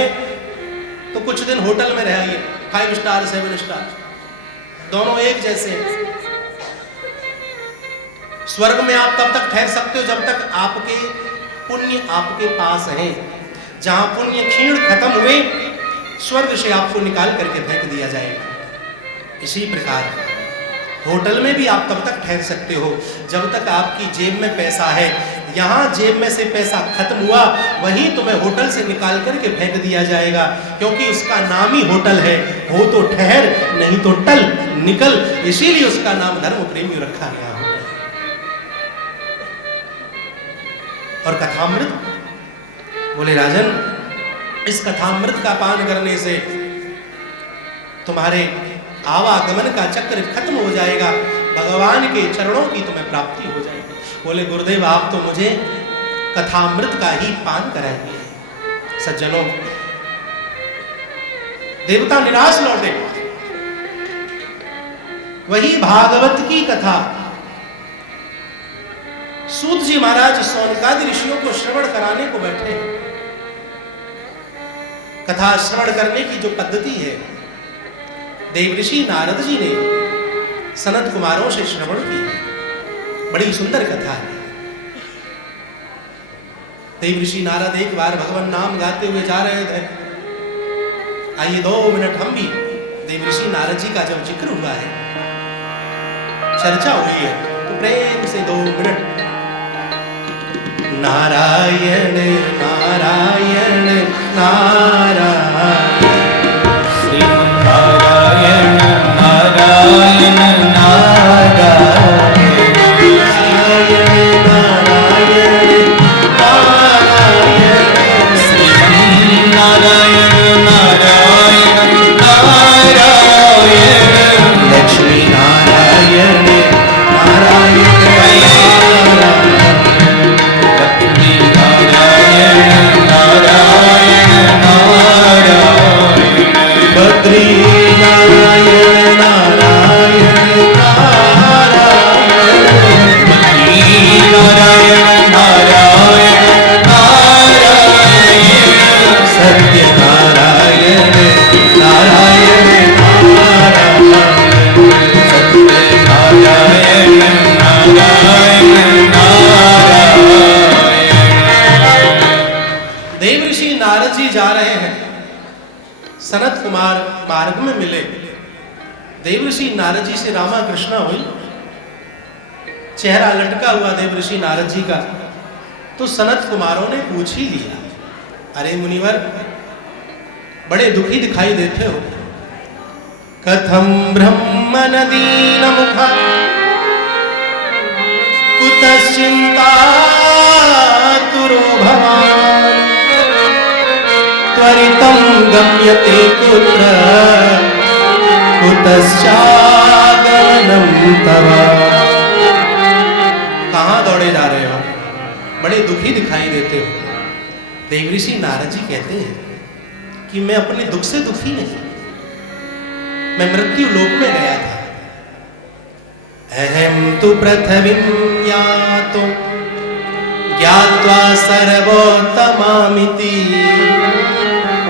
तो कुछ दिन होटल में रहिए, 5 स्टार 7 स्टार, दोनों एक जैसे हैं। स्वर्ग में आप तब तक ठहर सकते हो जब तक आपके पुण्य आपके पास हैं। जहां पुण्य क्षीण खत्म हुए, स्वर्ग से आपको निकाल करके फेंक दिया जाएगा। इसी प्रकार होटल में भी आप तब तक ठहर सकते हो जब तक आपकी जेब में पैसा है। यहां जेब में से पैसा खत्म हुआ, वहीं तुम्हें होटल से निकाल करके फेंक दिया जाएगा, क्योंकि उसका नाम ही होटल है। हो तो ठहर, नहीं तो टल निकल, इसीलिए उसका नाम धर्म प्रेमी रखा गया है। और कथामृत, बोले राजन, इस कथामृत का पान करने से तुम्हारे आवागमन का चक्र खत्म हो जाएगा, भगवान के चरणों की तुम्हें प्राप्ति हो जाएगी। बोले गुरुदेव, आप तो मुझे कथामृत का ही पान कराएंगे। सज्जनों, देवता निराश लौटे। वही भागवत की कथा सूत जी महाराज सौनकादि ऋषियों को श्रवण कराने को बैठे। कथा श्रवण करने की जो पद्धति है, देवऋषि नारद जी ने सनत कुमारों से श्रवण की। बड़ी सुंदर कथा है। देवऋषि नारद एक बार भगवान नाम गाते हुए जा रहे थे। आइए 2 मिनट हम भी देवऋषि नारद जी का जब जिक्र हुआ है, चर्चा हुई है, तो प्रेम से 2 मिनट। नारायण नारायण नारायण, श्री नारायण नारायण नारायण, श्री नारायण नारायण नारायण, लक्ष्मी नारायण नारायण बद्री नारायण नारायण नारायण, नारायण नारायण नारायण, सत्य नारायण नारायण नारायण, सत्य नारायण नारायण नारायण। देवऋषि नारद जी जा रहे हैं। सनत कुमार मार्ग में मिले। देवऋषि नारद जी से रामा कृष्णा हुई। चेहरा लटका हुआ देवऋषि नारद जी का। तो सनत कुमारों ने पूछ ही लिया, अरे मुनिवर, बड़े दुखी दिखाई देते हो। कथम ब्रह्म नदीन मुखा कुतश्चिंता तुरो भवान, त्वरितं गम्यते कुत्र कुतश्चागमनं तव। कहाँ दौड़े जा रहे हो? बड़े दुखी दिखाई देते हो। देवऋषि नारद जी कहते हैं कि मैं अपने दुख से दुखी नहीं, मैं मृत्यु लोक में गया था। अहम तु पृथ्वीं यातो ज्ञात्वा सर्वोत्तमामिति,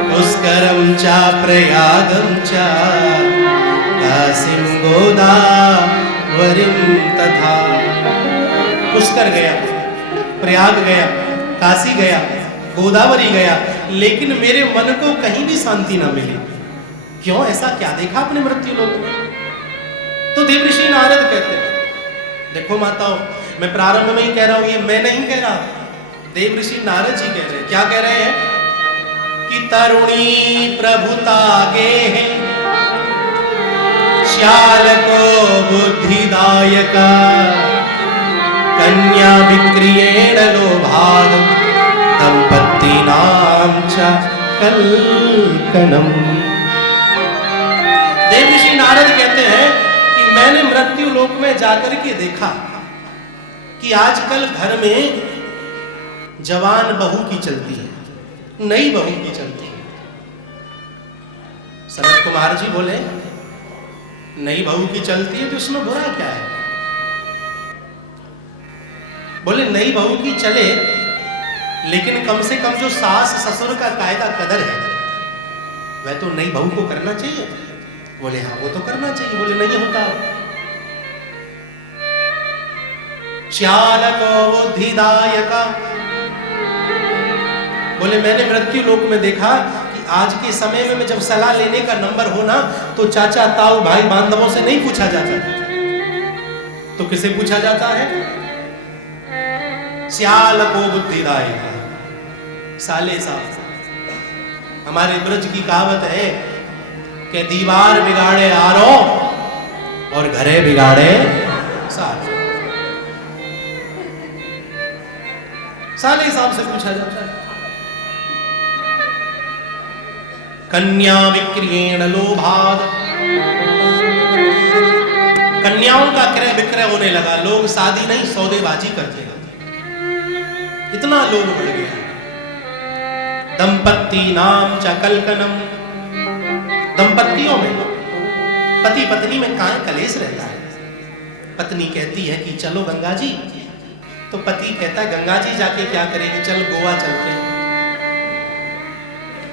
पुष्करं च प्रयागं च काशीं गोदावरीं तथा। पुष्कर गया, प्रयाग गया, काशी गया, गोदावरी गया, लेकिन मेरे मन को कहीं भी शांति ना मिली। क्यों? ऐसा क्या देखा अपने मृत्यु लोक में? तो देवऋषि नारद कहते हैं, देखो माताओं, मैं प्रारंभ में ही कह रहा हूं, ये मैं नहीं कह रहा, देवऋषि नारद जी कह रहे हैं। क्या कह रहे हैं? कि तरुणी प्रभुता गे हैं, श्याल को बुद्धिदायका, कन्या विक्रियेण लोभाद दंपत्तीनां च कल्कनम। देवऋषि नारद कहते हैं कि मैंने मृत्यु लोक में जाकर के देखा कि आजकल घर में जवान बहू की चलती है, नई बहू की चलती है। सनत कुमार जी बोले, नई बहू की चलती है तो उसमें बुरा क्या है? बोले नई बहू की चले, लेकिन कम से कम जो सास ससुर का कायदा कदर है वह तो नई बहू को करना चाहिए। बोले हाँ वो तो करना चाहिए। बोले नहीं होता। श्यालको बुद्धिदायका, बोले मैंने मृत्यु लोक में देखा कि आज के समय में जब सलाह लेने का नंबर हो ना तो चाचा ताऊ भाई बांधवों से नहीं पूछा जाता, तो किसे पूछा जाता है? श्यालको बुद्धिदायका, साले साहब। हमारे ब्रज की कहावत है कि दीवार बिगाड़े आरो और घरे बिगाड़े साले। साले साहब से पूछा जाता है। कन्या विक्रियेण लोभाद, कन्याओं का क्रय विक्रय होने लगा। लोग शादी नहीं सौदेबाजी करते हैं, इतना लोभ बढ़ गया। दंपत्ति नाम च कलकनम, दंपत्तियों में पति पत्नी में काय कलेश रहता है। पत्नी कहती है कि चलो गंगा जी, तो पति कहता है गंगा जी जाके क्या करेगी, चल गोवा चलते हैं।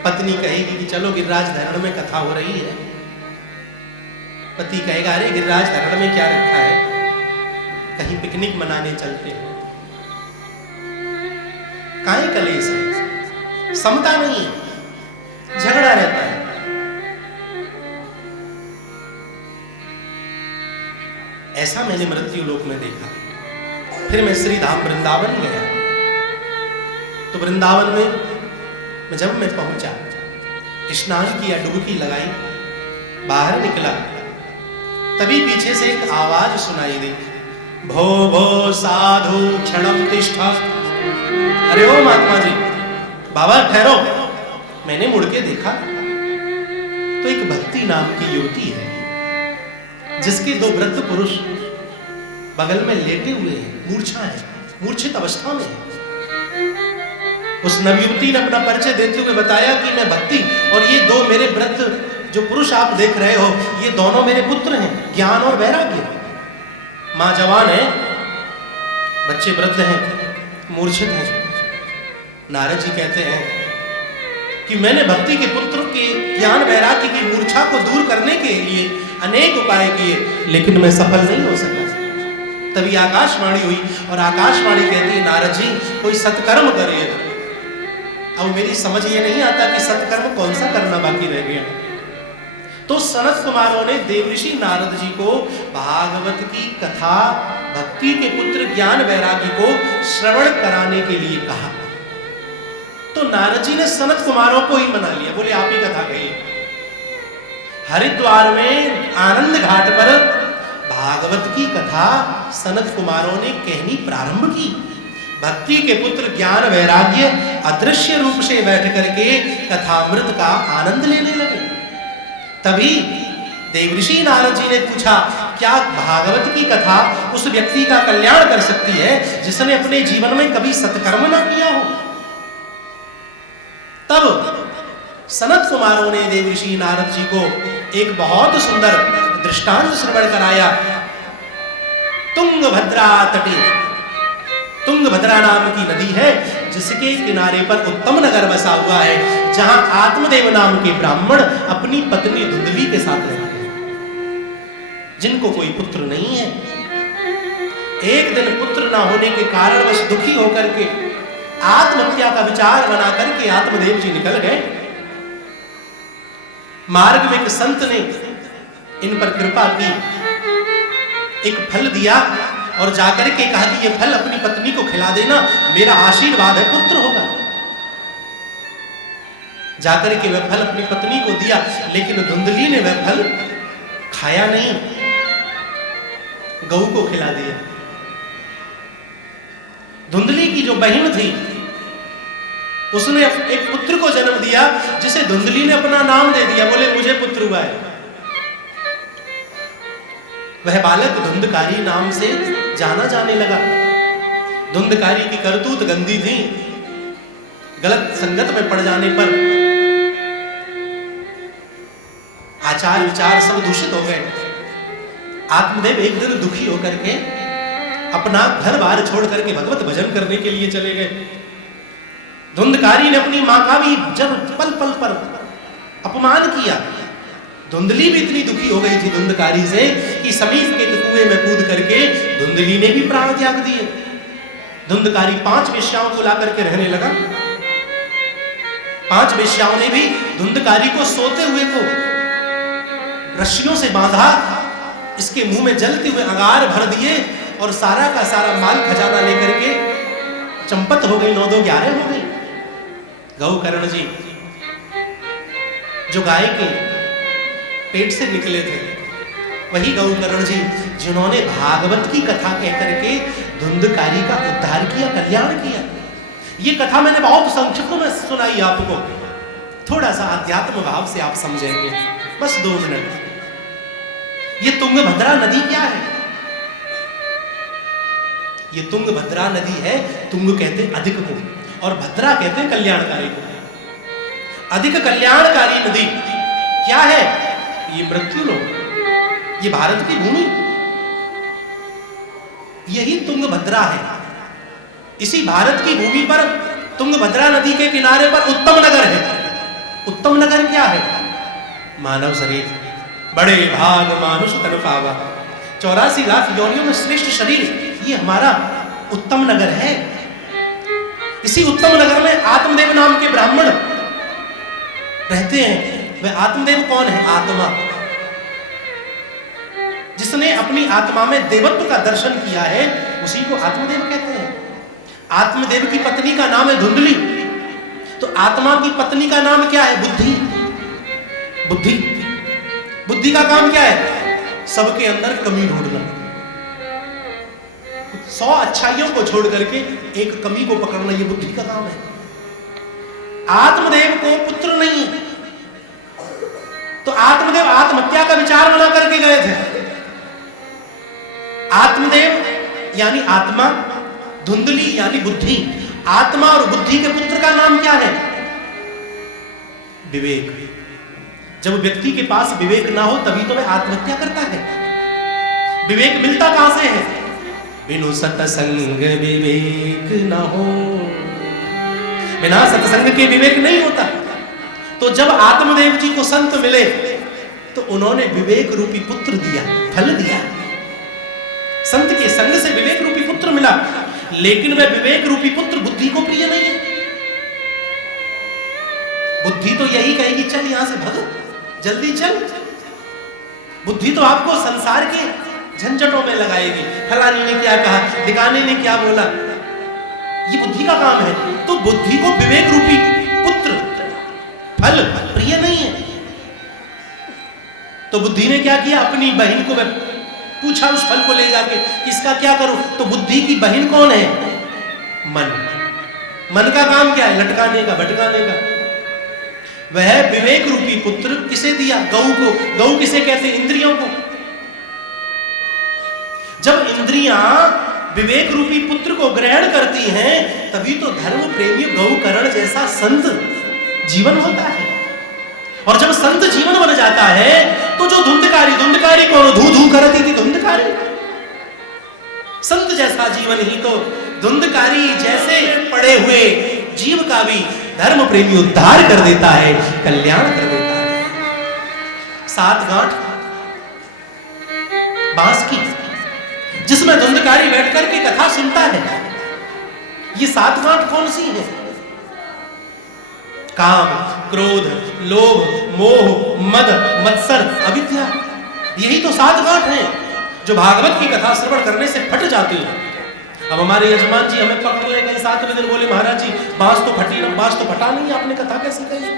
पत्नी कहेगी कि चलो गिरिराज धरण में कथा हो रही है। पति कहेगा अरे गिरिराज धरण में क्या रखा है, कहीं पिकनिक मनाने चलते हैं। काय कलेश है, समता नहीं है, झगड़ा रहता है। ऐसा मैंने मृत्यु लोक में देखा। फिर मैं श्री धाम वृंदावन गया, तो वृंदावन में जब मैं पहुंचा, स्नान किया, डुबकी लगाई, बाहर निकला, तभी पीछे से एक आवाज सुनाई दी, भो भो साधु क्षणम तिष्ठा। अरे ओ महात्मा जी, बाबा ठहरो। मैंने मुड़ के देखा तो एक भक्ति नाम की युवती है, जिसके दो वृद्ध पुरुष बगल में लेटे हुए हैं, मूर्छा है, मूर्छित अवस्था में है। उस नवयुवती ने अपना परिचय देते हुए बताया कि मैं भक्ति, और ये दो मेरे वृद्ध जो पुरुष आप देख रहे हो, ये दोनों मेरे पुत्र हैं, ज्ञान और वैराग्य। माँ जवान है, बच्चे वृद्ध हैं, मूर्छित हैं। नारद जी कहते हैं कि मैंने भक्ति के पुत्र के ज्ञान वैराग्य की मूर्छा को दूर करने के लिए अनेक उपाय किए, लेकिन मैं सफल नहीं हो सका। तभी आकाशवाणी हुई, और आकाशवाणी कहती है नारद जी कोई सत्कर्म करिए। अब मेरी समझ ये नहीं आता कि सत्कर्म कौन सा करना बाकी रह गया। तो सनत कुमारों ने देवऋषि नारद जी को भागवत की कथा भक्ति के पुत्र ज्ञान वैरागी को श्रवण कराने के लिए कहा। तो नारद जी ने सनत कुमारों को ही मना लिया, बोले आप ही कथा कहिए। हरिद्वार में आनंद घाट पर भागवत की कथा सनत कुमारों ने कहनी प्रारंभ की। भक्ति के पुत्र ज्ञान वैराग्य अदृश्य रूप से बैठ करके कथामृत का आनंद लेने लगे। तभी देवऋषि नारद जी ने पूछा, क्या भागवत की कथा उस व्यक्ति का कल्याण कर सकती है जिसने अपने जीवन में कभी सत्कर्म ना किया हो? तब सनत कुमारों ने देवऋषि नारद जी को एक बहुत सुंदर दृष्टांत श्रवण कराया। तुंगभद्रा तटे, तुंगभद्रा नाम की नदी है, जिसके किनारे पर उत्तम नगर बसा हुआ है, जहां आत्मदेव नाम के ब्राह्मण अपनी पत्नी धुंधली के साथ रहते हैं, जिनको कोई पुत्र नहीं है। एक दिन पुत्र ना होने के कारण बस दुखी होकर के आत्महत्या का विचार बना करके आत्मदेव जी निकल गए। मार्ग में एक संत ने इन पर कृपा की, एक फल दिया और जाकर के कहा कि ये फल अपनी पत्नी को खिला देना, मेरा आशीर्वाद है, पुत्र होगा। जाकर के वह फल अपनी पत्नी को दिया, लेकिन धुंधली ने वह फल खाया नहीं, गऊ को खिला दिया। धुंधली की जो बहन थी उसने एक पुत्र को जन्म दिया, जिसे धुंधली ने अपना नाम दे दिया, बोले मुझे पुत्र हुआ है। वह बालक धुंधकारी नाम से जाना जाने लगा। धुंधकारी की करतूत गंदी थी, गलत संगत में पड़ जाने पर आचार विचार सब दूषित हो गए। आत्मदेव एक दिन दुखी होकर के अपना घर बार छोड़ करके भगवत भजन करने के लिए चले गए। धुंधकारी ने अपनी मां का भी जब पल पल पर अपमान किया। धुंधली भी इतनी दुखी हो गई थी धुंधकारी से कि समीप के कुएं में कूद करके धुंधली ने भी प्राण त्याग दिए। धुंधकारी 5 वेश्याओं को ला करके रहने लगा। 5 वेश्याओं ने भी धुंधकारी को सोते हुए को रस्सियों से बांधा, इसके मुंह में जलते हुए अंगार भर दिए और सारा का सारा माल खजाना लेकर के चंपत हो गई, 9-2-11 हो गई। गौकर्ण जी जो गाय के पेट से निकले थे, वही गौकर्ण जी जिन्होंने भागवत की कथा कह करके धुंधकारी का उद्धार किया, कल्याण किया। ये कथा मैंने बहुत संक्षिप्त में सुनाई आपको, थोड़ा सा अध्यात्म भाव से आप समझेंगे, बस 2 मिनट। ये तुंगभद्रा नदी क्या है? ये तुंगभद्रा नदी है। तुंग कहते अधिक को और भद्रा कहते कल्याणकारी को। अधिक कल्याणकारी नदी क्या है? ये मृत्यु लोक, ये भारत की भूमि, यही तुंगभद्रा है। इसी भारत की भूमि पर तुंगभद्रा नदी के किनारे पर उत्तम नगर है। उत्तम नगर क्या है? मानव शरीर, बड़े भाग मानुष तन पावा, 84 लाख योनियों में श्रेष्ठ शरीर, ये हमारा उत्तम नगर है। इसी उत्तम नगर में आत्मदेव नाम के ब्राह्मण रहते हैं। वह आत्मदेव कौन है? आत्मा, जिसने अपनी आत्मा में देवत्व का दर्शन किया है, उसी को आत्मदेव कहते हैं। आत्मदेव की पत्नी का नाम है धुंधली, तो आत्मा की पत्नी का नाम क्या है? बुद्धि। बुद्धि, बुद्धि का काम क्या है? सबके अंदर कमी ढूंढना, 100 अच्छाइयों को छोड़ करके एक कमी को पकड़ना, ये बुद्धि का काम है। आत्मदेव को पुत्र नहीं, तो आत्मदेव आत्महत्या का विचार बना करके गए थे। आत्मदेव यानी आत्मा, धुंधली यानी बुद्धि। आत्मा और बुद्धि के पुत्र का नाम क्या है? विवेक। जब व्यक्ति के पास विवेक ना हो तभी तो वह आत्महत्या करता है। विवेक मिलता कहां से है? बिनु सत्संग विवेक ना हो, बिना सत्संग के विवेक नहीं होता। तो जब आत्मदेव जी को संत मिले तो उन्होंने विवेक रूपी पुत्र दिया, फल दिया। संत के संग से विवेक रूपी पुत्र मिला, लेकिन वह विवेक रूपी पुत्र बुद्धि को प्रिय नहीं है। बुद्धि तो यही कहेगी चल यहां से भग, जल्दी चल। बुद्धि तो आपको संसार के झंझटों में लगाएगी, फलाने ने क्या कहा, दिगाने ने क्या बोला, ये बुद्धि का काम है। तो बुद्धि को विवेक रूपी पुत्र फल प्रिय नहीं है। तो बुद्धि ने क्या किया? अपनी बहन को पूछा उस फल को ले जाके, इसका क्या करूं? तो बुद्धि की बहन कौन है? मन। मन का काम क्या है? लटकाने का, भटकाने का। वह विवेक रूपी पुत्र किसे दिया? गौ को। गौ किसे कहते? इंद्रियों को। जब इंद्रियां विवेक रूपी पुत्र को ग्रहण करती हैं, तभी तो धर्म प्रेमी गौकर्ण जैसा संत जीवन होता है। और जब संत जीवन बन जाता है तो जो धुंधकारी, धुंधकारी कौन? धू धू करती थी धुंधकारी। संत जैसा जीवन ही तो धुंधकारी जैसे पड़े हुए जीव का भी धर्म प्रेमी उद्धार कर देता है, कल्याण कर देता है। 7 गांठ बांस की, जिसमें धुंधकारी बैठ करके कथा सुनता है। ये 7 गांठ कौन सी है? काम, क्रोध, लोभ, मोह, मद, मत्सर, अविद्या, यही तो 7 गांठ हैं जो भागवत की कथा श्रवण करने से फट जाती है। अब हमारे यजमान जी हमें पकड़ ले गए 7वें दिन, बोले महाराज जी बांस तो फटी ना, बांस तो फटा नहीं, आपने कथा कैसे कही?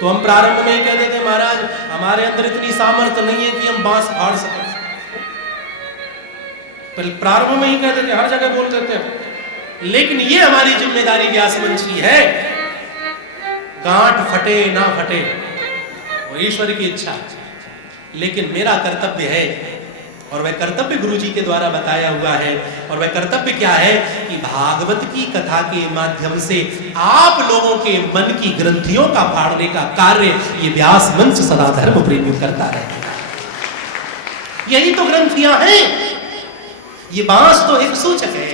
तो हम प्रारंभ में ही कह देते महाराज हमारे अंदर इतनी सामर्थ्य नहीं है कि हम बांस फाड़ सकें। प्रारंभ में ही कह देते, हर जगह बोल देते हैं। लेकिन ये हमारी जिम्मेदारी व्यास मंच की है, गांठ फटे ना फटे वो ईश्वर की इच्छा, लेकिन मेरा कर्तव्य है और वह कर्तव्य गुरु जी के द्वारा बताया हुआ है। और वह कर्तव्य क्या है कि भागवत की कथा के माध्यम से आप लोगों के मन की ग्रंथियों का फाड़ने का कार्य ये व्यास मंच सदा धर्म प्रेमी करता रहे। यही तो ग्रंथियां हैं। ये बांस तो एक सूचक है,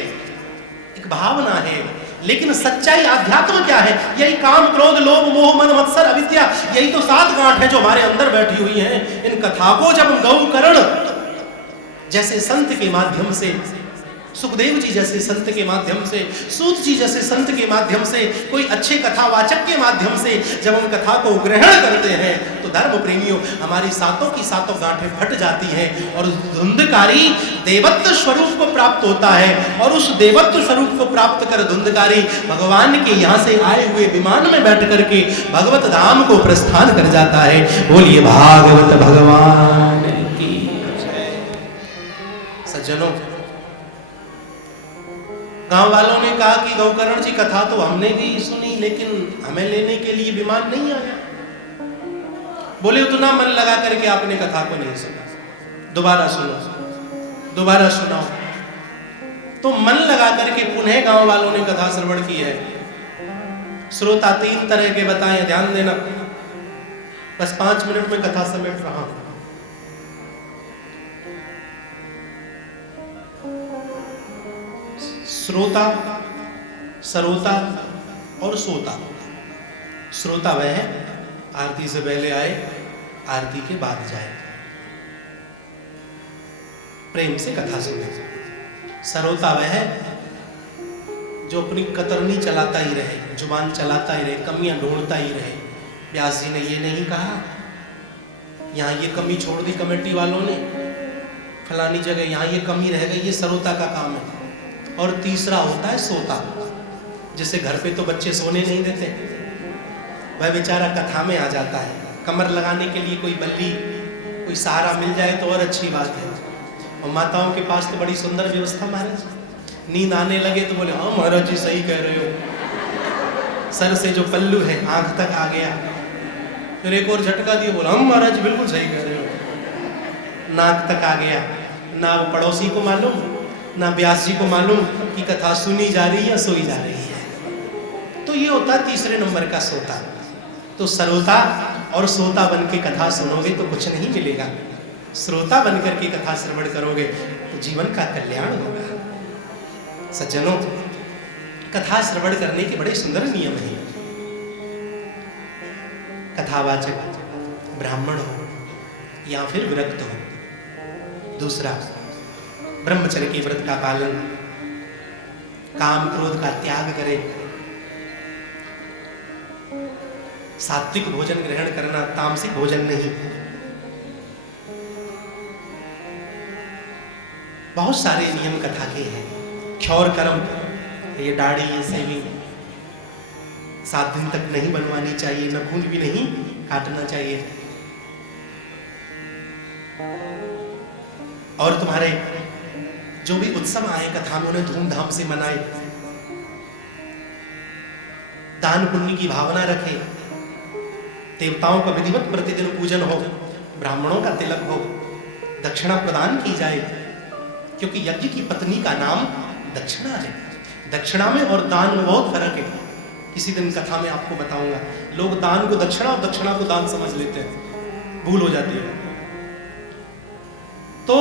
एक भावना है, लेकिन सच्चाई आध्यात्म क्या है? यही काम, क्रोध, लोभ, मोह, मन, मत्सर, अविद्या, यही तो 7 गांठ है जो हमारे अंदर बैठी हुई हैं। इन कथा को जब गौकर्ण जैसे संत के माध्यम से, सुखदेव जी जैसे संत के माध्यम से, सूत जी जैसे संत के माध्यम से, कोई अच्छे कथावाचक के माध्यम से जब हम कथा को ग्रहण करते हैं तो धर्म प्रेमियों हमारी 7 की 7 गांठें फट जाती हैं और धुंधकारी देवत्व स्वरूप को प्राप्त होता है। और उस देवत्व स्वरूप को प्राप्त कर धुंधकारी भगवान के यहाँ से आए हुए विमान में बैठ करके भगवत धाम को प्रस्थान कर जाता है। बोलिए भागवत भगवान की जय। सज्जनों, गांव वालों ने कहा कि गौकर्ण जी कथा तो हमने भी सुनी, लेकिन हमें लेने के लिए विमान नहीं आया। बोले उतना मन लगा करके आपने कथा को नहीं सुना, दोबारा सुनो, दोबारा सुनाओ। तो मन लगा करके पुनः गांव वालों ने कथा श्रवण की है। श्रोता 3 तरह के बताएं, ध्यान देना, बस 5 मिनट में कथा समेट रहा हूं। श्रोता, सरोता और सोता। श्रोता वह है आरती से पहले आए, आरती के बाद जाए, प्रेम से कथा सुने। सरोता वह है जो अपनी कतरनी चलाता ही रहे, जुबान चलाता ही रहे, कमियां ढूंढता ही रहे। व्यास जी ने ये नहीं कहा, यहाँ ये कमी छोड़ दी कमेटी वालों ने, फलानी जगह यहाँ ये कमी रह गई, ये सरोता का काम है। और तीसरा होता है सोता, जिसे घर पे तो बच्चे सोने नहीं देते, वह बेचारा कथा में आ जाता है। कमर लगाने के लिए कोई बल्ली, कोई सहारा मिल जाए तो और अच्छी बात है। और माताओं के पास तो बड़ी सुंदर व्यवस्था महाराज, नींद आने लगे तो बोले हाँ महाराज जी सही कह रहे हो, सर से जो पल्लू है आंख तक आ गया, फिर एक और झटका दिया, बोला हम महाराज जी बिल्कुल सही कह रहे हो, नाक तक आ गया। ना वो पड़ोसी को मालूम, ना व्यास जी को मालूम कि कथा सुनी जा रही है या सोई जा रही है। तो ये होता है तीसरे नंबर का सोता। तो सरोता और सोता बन के कथा सुनोगे तो कुछ नहीं मिलेगा, श्रोता बन करके कथा श्रवण करोगे तो जीवन का कल्याण होगा। सज्जनों, कथा श्रवण करने के बड़े सुंदर नियम हैं। कथावाचक ब्राह्मण हो या फिर विरक्त हो। दूसरा, ब्रह्मचर्य के व्रत का पालन, काम क्रोध का त्याग करे, सात्विक भोजन ग्रहण करना, तामसिक भोजन नहीं। बहुत सारे नियम कथा के हैं। क्षौर कर्म, ये दाढ़ी, ये सेविंग 7 दिन तक नहीं बनवानी चाहिए, नाखून भी नहीं काटना चाहिए। और तुम्हारे जो भी उत्सव आए कथा में उन्हें धूमधाम से मनाए, दान पुण्य की भावना रखे, देवताओं का विधिवत प्रतिदिन पूजन हो, ब्राह्मणों का तिलक हो, दक्षिणा प्रदान की जाए, क्योंकि यज्ञ की पत्नी का नाम दक्षिणा है। दक्षिणा में और दान में बहुत फर्क है, किसी दिन कथा में आपको बताऊंगा। लोग दान को दक्षिणा और दक्षिणा को दान समझ लेते हैं, भूल हो जाती है। तो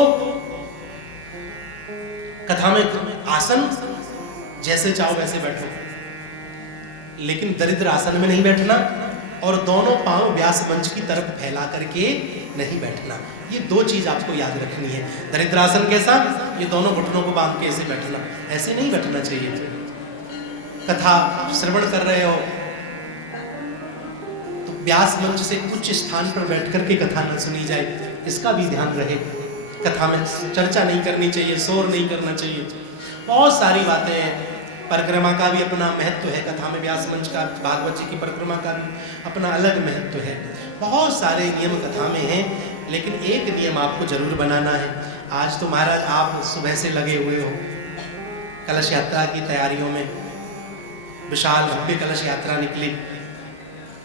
कथा में आसन जैसे चाहो वैसे बैठो, लेकिन दरिद्र आसन में नहीं बैठना और दोनों पांव व्यास मंच की तरफ फैला करके नहीं बैठना। ये 2 चीज आपको याद रखनी है। दरिद्र आसन कैसा? ये दोनों घुटनों को बांध के ऐसे बैठना, ऐसे नहीं बैठना चाहिए। कथा श्रवण कर रहे हो तो व्यास मंच से उच्च स्थान पर बैठ करके कथा न सुनी जाए, इसका भी ध्यान रहे। कथा में चर्चा नहीं करनी चाहिए, शोर नहीं करना चाहिए। बहुत सारी बातें हैं। परिक्रमा का भी अपना महत्व है, कथा में व्यास मंच का, भागवत जी की परिक्रमा का भी अपना अलग महत्व है। बहुत सारे नियम कथा में हैं, लेकिन एक नियम आपको जरूर बनाना है। आज तो महाराज आप सुबह से लगे हुए हो कलश यात्रा की तैयारियों में, विशाल भव्य कलश यात्रा निकली,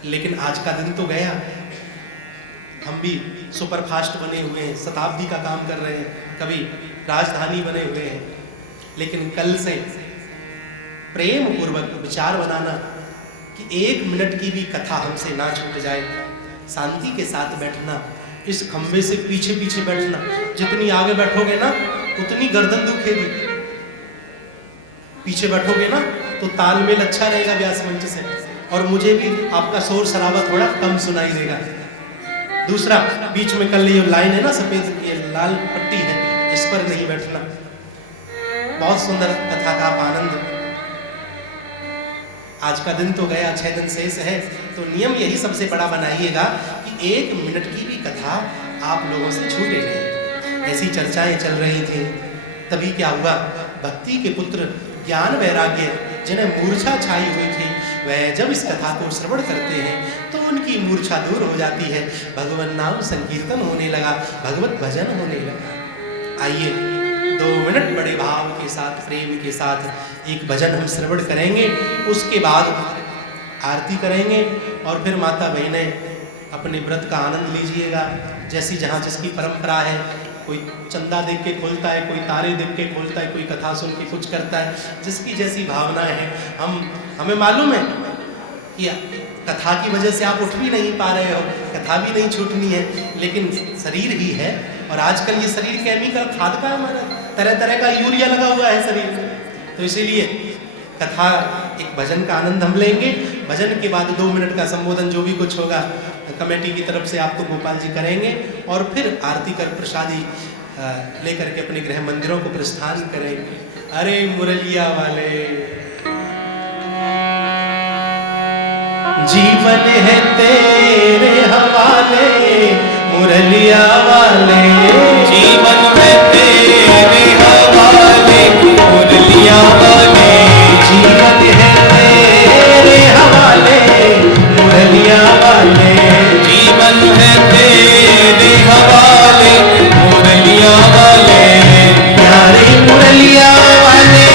लेकिन आज का दिन तो गया। हम भी सुपरफास्ट बने हुए हैं, शताब्दी का काम कर रहे हैं, कभी राजधानी बने हुए हैं, लेकिन कल से प्रेम पूर्वक विचार बनाना कि 1 मिनट की भी कथा हमसे ना छूट जाए, शांति के साथ बैठना, इस खंबे से पीछे पीछे बैठना, जितनी आगे बैठोगे ना उतनी गर्दन दुखेगी, पीछे बैठोगे ना तो तालमेल अच्छा रहेगा व्यास मंच से, और मुझे भी आपका शोर शराबा थोड़ा कम सुनाई देगा। दूसरा, बीच में कल ये लाइन है ना सफेद, ये लाल पट्टी है, इस पर नहीं बैठना। बहुत सुंदर कथा का आप आनंद। आज का दिन तो गया, 6 दिन शेष है, तो नियम यही सबसे बड़ा बनाइएगा कि 1 मिनट की भी कथा आप लोगों से छूटे नहीं। ऐसी चर्चाएं चल रही थी, तभी क्या हुआ, भक्ति के पुत्र ज्ञान वैराग्य जिन्हें मूर्छा छाई हुई थी, वह जब इस कथा को श्रवण करते हैं तो उनकी मूर्छा दूर हो जाती है, भगवान नाम संकीर्तन होने लगा, भगवत भजन होने लगा। आइए 2 मिनट बड़े भाव के साथ, प्रेम के साथ एक भजन हम श्रवण करेंगे, उसके बाद आरती करेंगे और फिर माता बहनें अपने व्रत का आनंद लीजिएगा। जैसी जहाँ जिसकी परंपरा है, कोई चंदा देख के खोलता है, कोई तारे देख के खोलता है, कोई कथा सुन के कुछ करता है, जिसकी जैसी भावनाएं हैं। हमें मालूम है कि कथा की वजह से आप उठ भी नहीं पा रहे हो, कथा भी नहीं छूटनी है, लेकिन शरीर ही है, और आजकल ये शरीर केमिकल खाद का हमारा तरह तरह का यूरिया लगा हुआ है शरीर में, तो इसीलिए कथा एक भजन का आनंद हम लेंगे। भजन के बाद 2 मिनट का संबोधन जो भी कुछ होगा कमेटी की तरफ से आपको गोपाल जी करेंगे, और फिर आरती कर प्रसादी लेकर के अपने गृह मंदिरों को प्रस्थान करेंगे। अरे मुरलिया वाले, जीवन है तेरे हवाले, मुरलिया वाले, जीवन है तेरे हवाले, मुरलिया वाले, जीवन है तेरे हवाले, मुरलिया वाले, जीवन है तेरे हवाले, मुरलिया वाले, प्यारे मुरलिया वाले,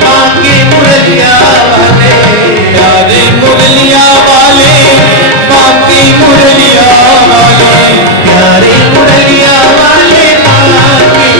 बाकी मुरलिया वाले, प्यारे मुरलिया वाले, बाकी मुरलिया वाले, प्यारे मुरलिया वाले, बाकी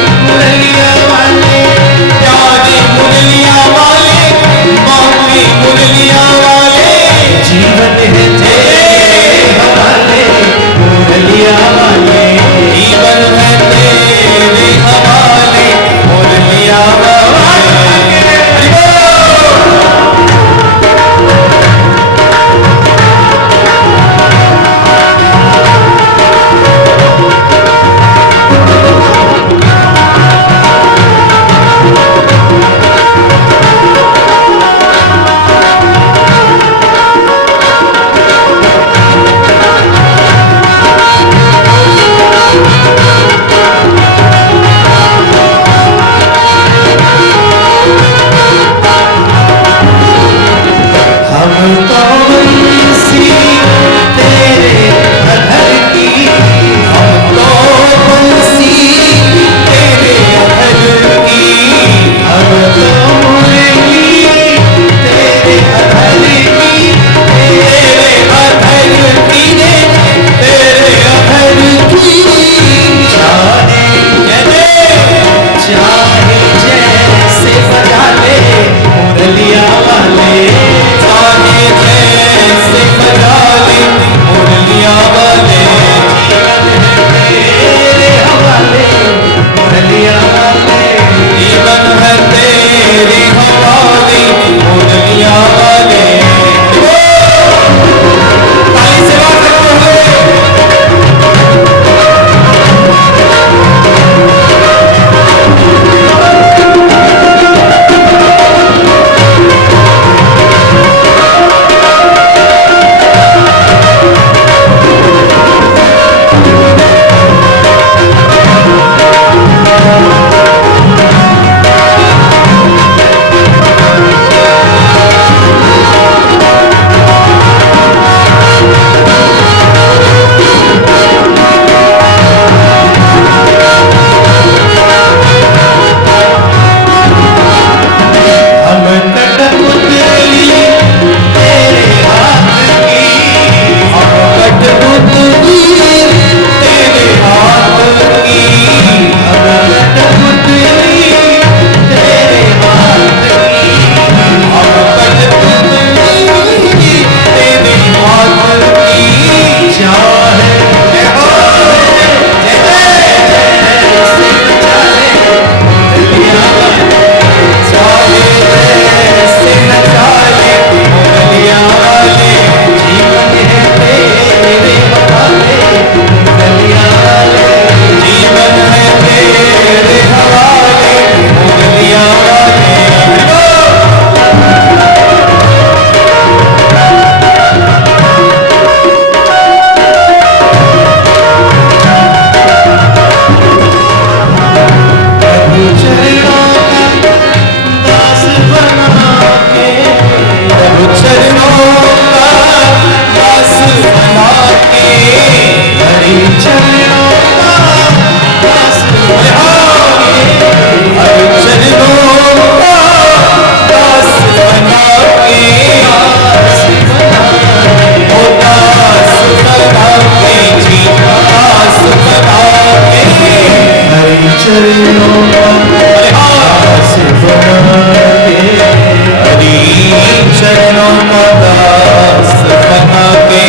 चरणों का दास बना के,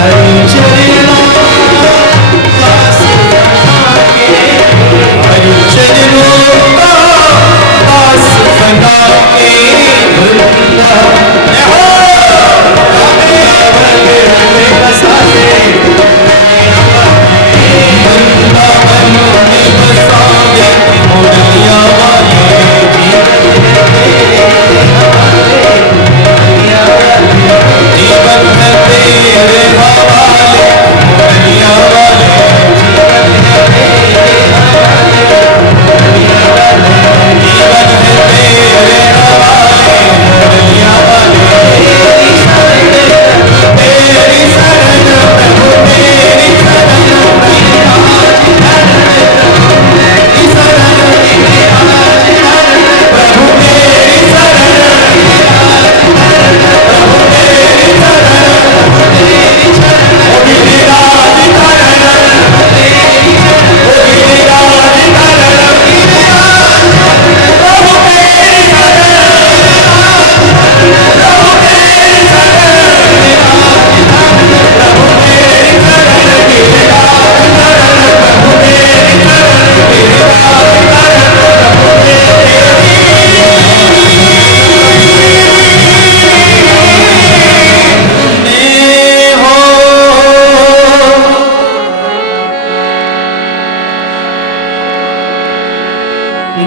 हरि चरणों का दास बना के, हरि चरणों का दास बना के, जीवन है तेरे हवाले, मुरलिया वाले, जीवन है तेरे हवाले, मुरलिया वाले, तेरी शरण प्रभु, तेरी शरण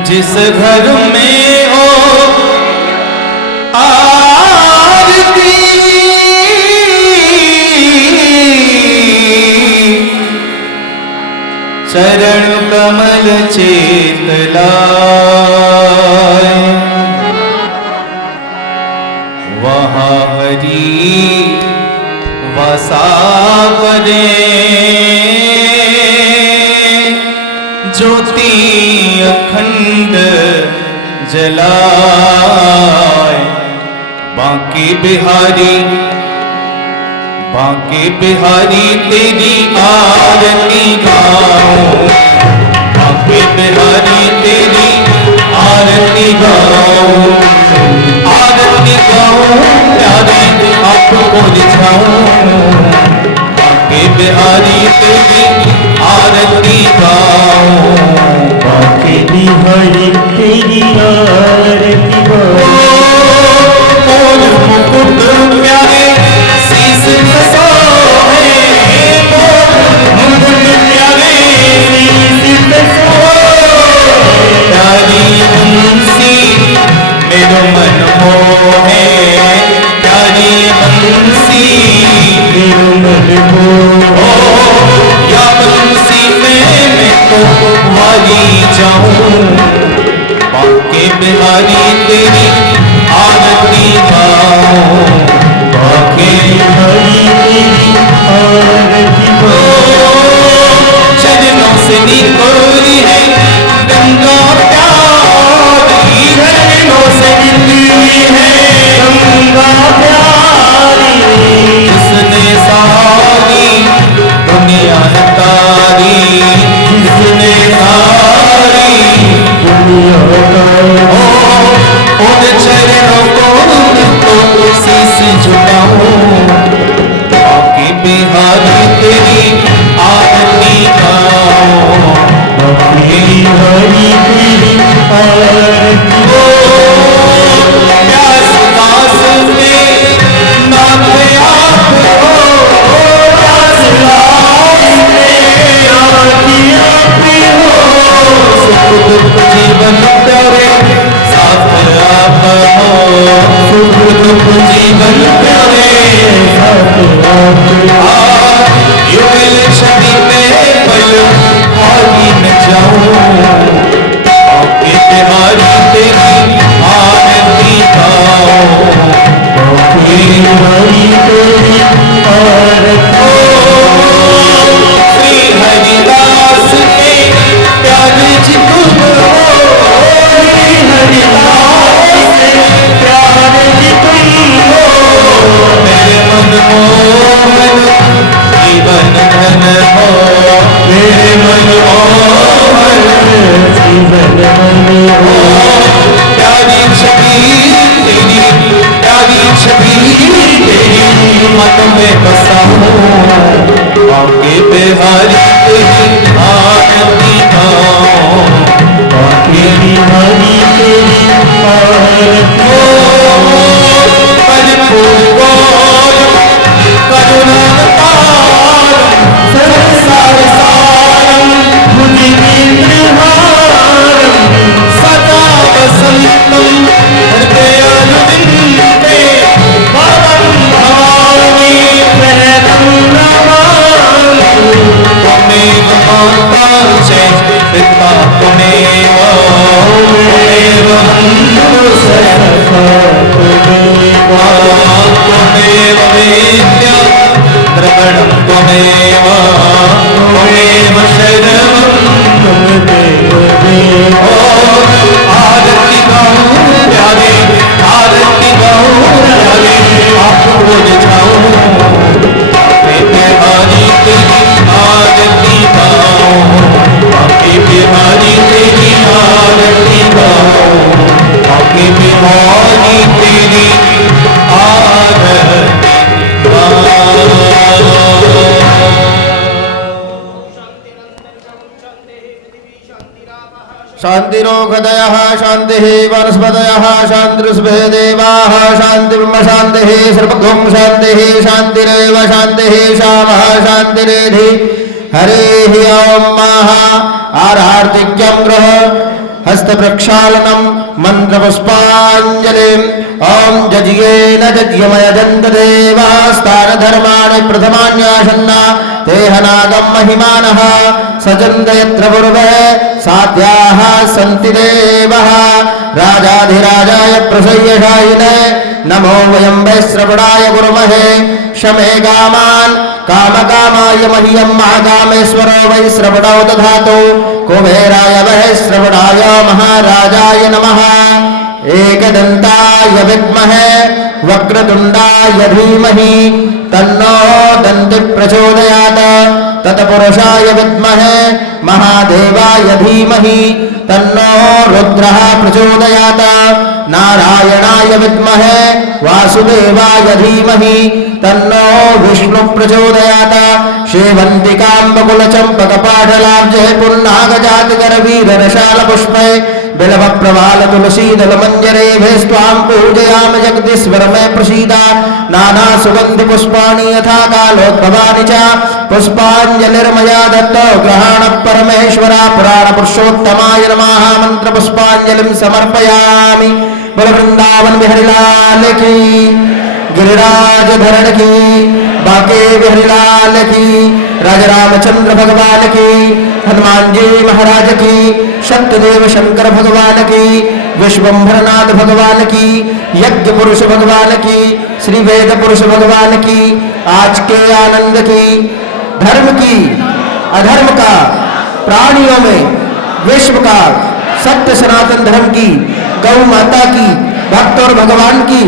जिस घर में हो आरती, चरण कमल चेत लाए, वहाँ हरि वसा करे, ज्योति अखंड जलाए, बांके बिहारी तेरी आरती गाऊं, बांके बिहारी तेरी आरती गाऊं, आरती गाऊं प्यारे आपको रिझाऊं, बांके बिहारी तेरी आरती गाऊं, बांके बिहारी तेरी आरती गाऊं, मोर मुकुट प्यारे शीस सोहे, मोर मुकुट प्यारे शीस सोहे, प्यारी बंसी मेरो मन मोहे, प्यारी बंसी मेरो मन मोहे, या बंसी में मैं तो मारी जाऊं, बांके बिहारी तेरी आरती गाऊं, बांके बिहारी तेरी आरती गाऊं, चरणों से निकोरी है गंगा प्यारी, चरणों से निकली है गंगा प्यारी, जिसने सारी दुनिया तारी, जिसने सारी दुनिया का उन चरणों को तो शीश झुकाऊं, बांके बिहारी तेरी आरती गाऊं, बांके बिहारी तेरी आरती प्यास पास में नाथ आप हो, प्यास पास में आरती आपकी हो, सुख दुख जीवन प्यारे साथ आप हो, सुख दुख जीवन प्यारे युगल छवि में पल भागी न जाऊं, बांके बिहारी तेरी आरती गाऊं, बांके बिहारी तेरी आरती श्री हरिदास के प्यारे जी तुम हो, श्री हरिदास के प्यारे जी तुम हो, मेरे मन मोहन मन में बसा हूँ बांके बिहारी तेरी आरती गाऊं बांके बिहारी तेरी आरती संसार सारम भुजगेंद्रहारम सदा वसंतम हृदयानुदिते परम भावि प्रणतं नमामि त्वमेव माता च पिता त्वमेव बन्धुः सखा त्वमेव वेद्या द्रविणं त्वमेव शरणं आरती गाऊं प्यारे आरती गाऊं प्यारे आपको बोल जाऊं बिहारी तेरी आरती गाऊं बांके बिहारी तेरी आरती गाऊं बांके बिहारी तेरी आरती शांतिरोगदयः शांतिः वनस्पतयः शान्तिरुष्भे देवाः शान्तिब्रह्म शान्तिः सर्वभौम शान्तिः शान्तिरेव शान्तिः शामः शान्तिरेधि हरिः ॐ महा आरार्तिक्यं ग्रह हस्तप्रक्षालनं मन्त्रपुष्पाञ्जलिम् ॐ जज्ञेन जज्ञमय जन्तदेवास्तानधर्माणि प्रथमान्यासन्ना तेहनागं महिमानः सचन्द यत्र पूर्वे साध्याः सन्ति देवः राजाधिराजाय प्रसय्यशायिने नमो वयं वै श्रवणाय कुर्महे शमे कामान् कामकामाय मह्यं महाकामेश्वरो वै श्रवणौ दधातु कुबेराय वै श्रवणाय महाराजाय नमः एकदन्ताय विद्महे वक्रतुण्डाय धीमहि तन्नो दन्ति प्रचोदयात् तत्पुरुषाय विद्महे महादेवाय धीमहि तन्नो रुद्रः प्रचोदयात् नारायणाय विद्महे वासुदेवाय धीमहि तन्नो विष्णु प्रचोदयात् श्रीवन्तिकाम्बकुलचम्पकपाटलाब्जे पुन्नागजातिकरवीररशालपुष्पे बिल्वप्रवालतुलसीदलमञ्जरेभेस्त्वां पूजयामि जगदीश्वर मे प्रसीद नानासुगन्धिपुष्पाणि यथा कालोद्भवानि च पुष्पाञ्जलिर्मया दत्तो ग्रहाणः परमेश्वर पुराणपुरुषोत्तमाय नमः मन्त्रपुष्पाञ्जलिं समर्पयामि बोल वृंदावन बिहारी लाल की गिरिराज धरण की बांके बिहारी लाल की राजा रामचंद्र भगवान की हनुमान जी महाराज की सत्यदेव शंकर भगवान की विश्वम्भरनाथ भगवान की यज्ञ पुरुष भगवान की श्री वेद पुरुष भगवान की आज के आनंद की धर्म की अधर्म का प्राणियों में विश्व का सत्य सनातन धर्म की गौ माता की भक्त और भगवान की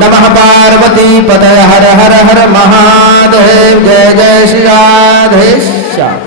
नमः पार्वती पतय हर हर हर महादेव जय जय श्री राधेश्याम।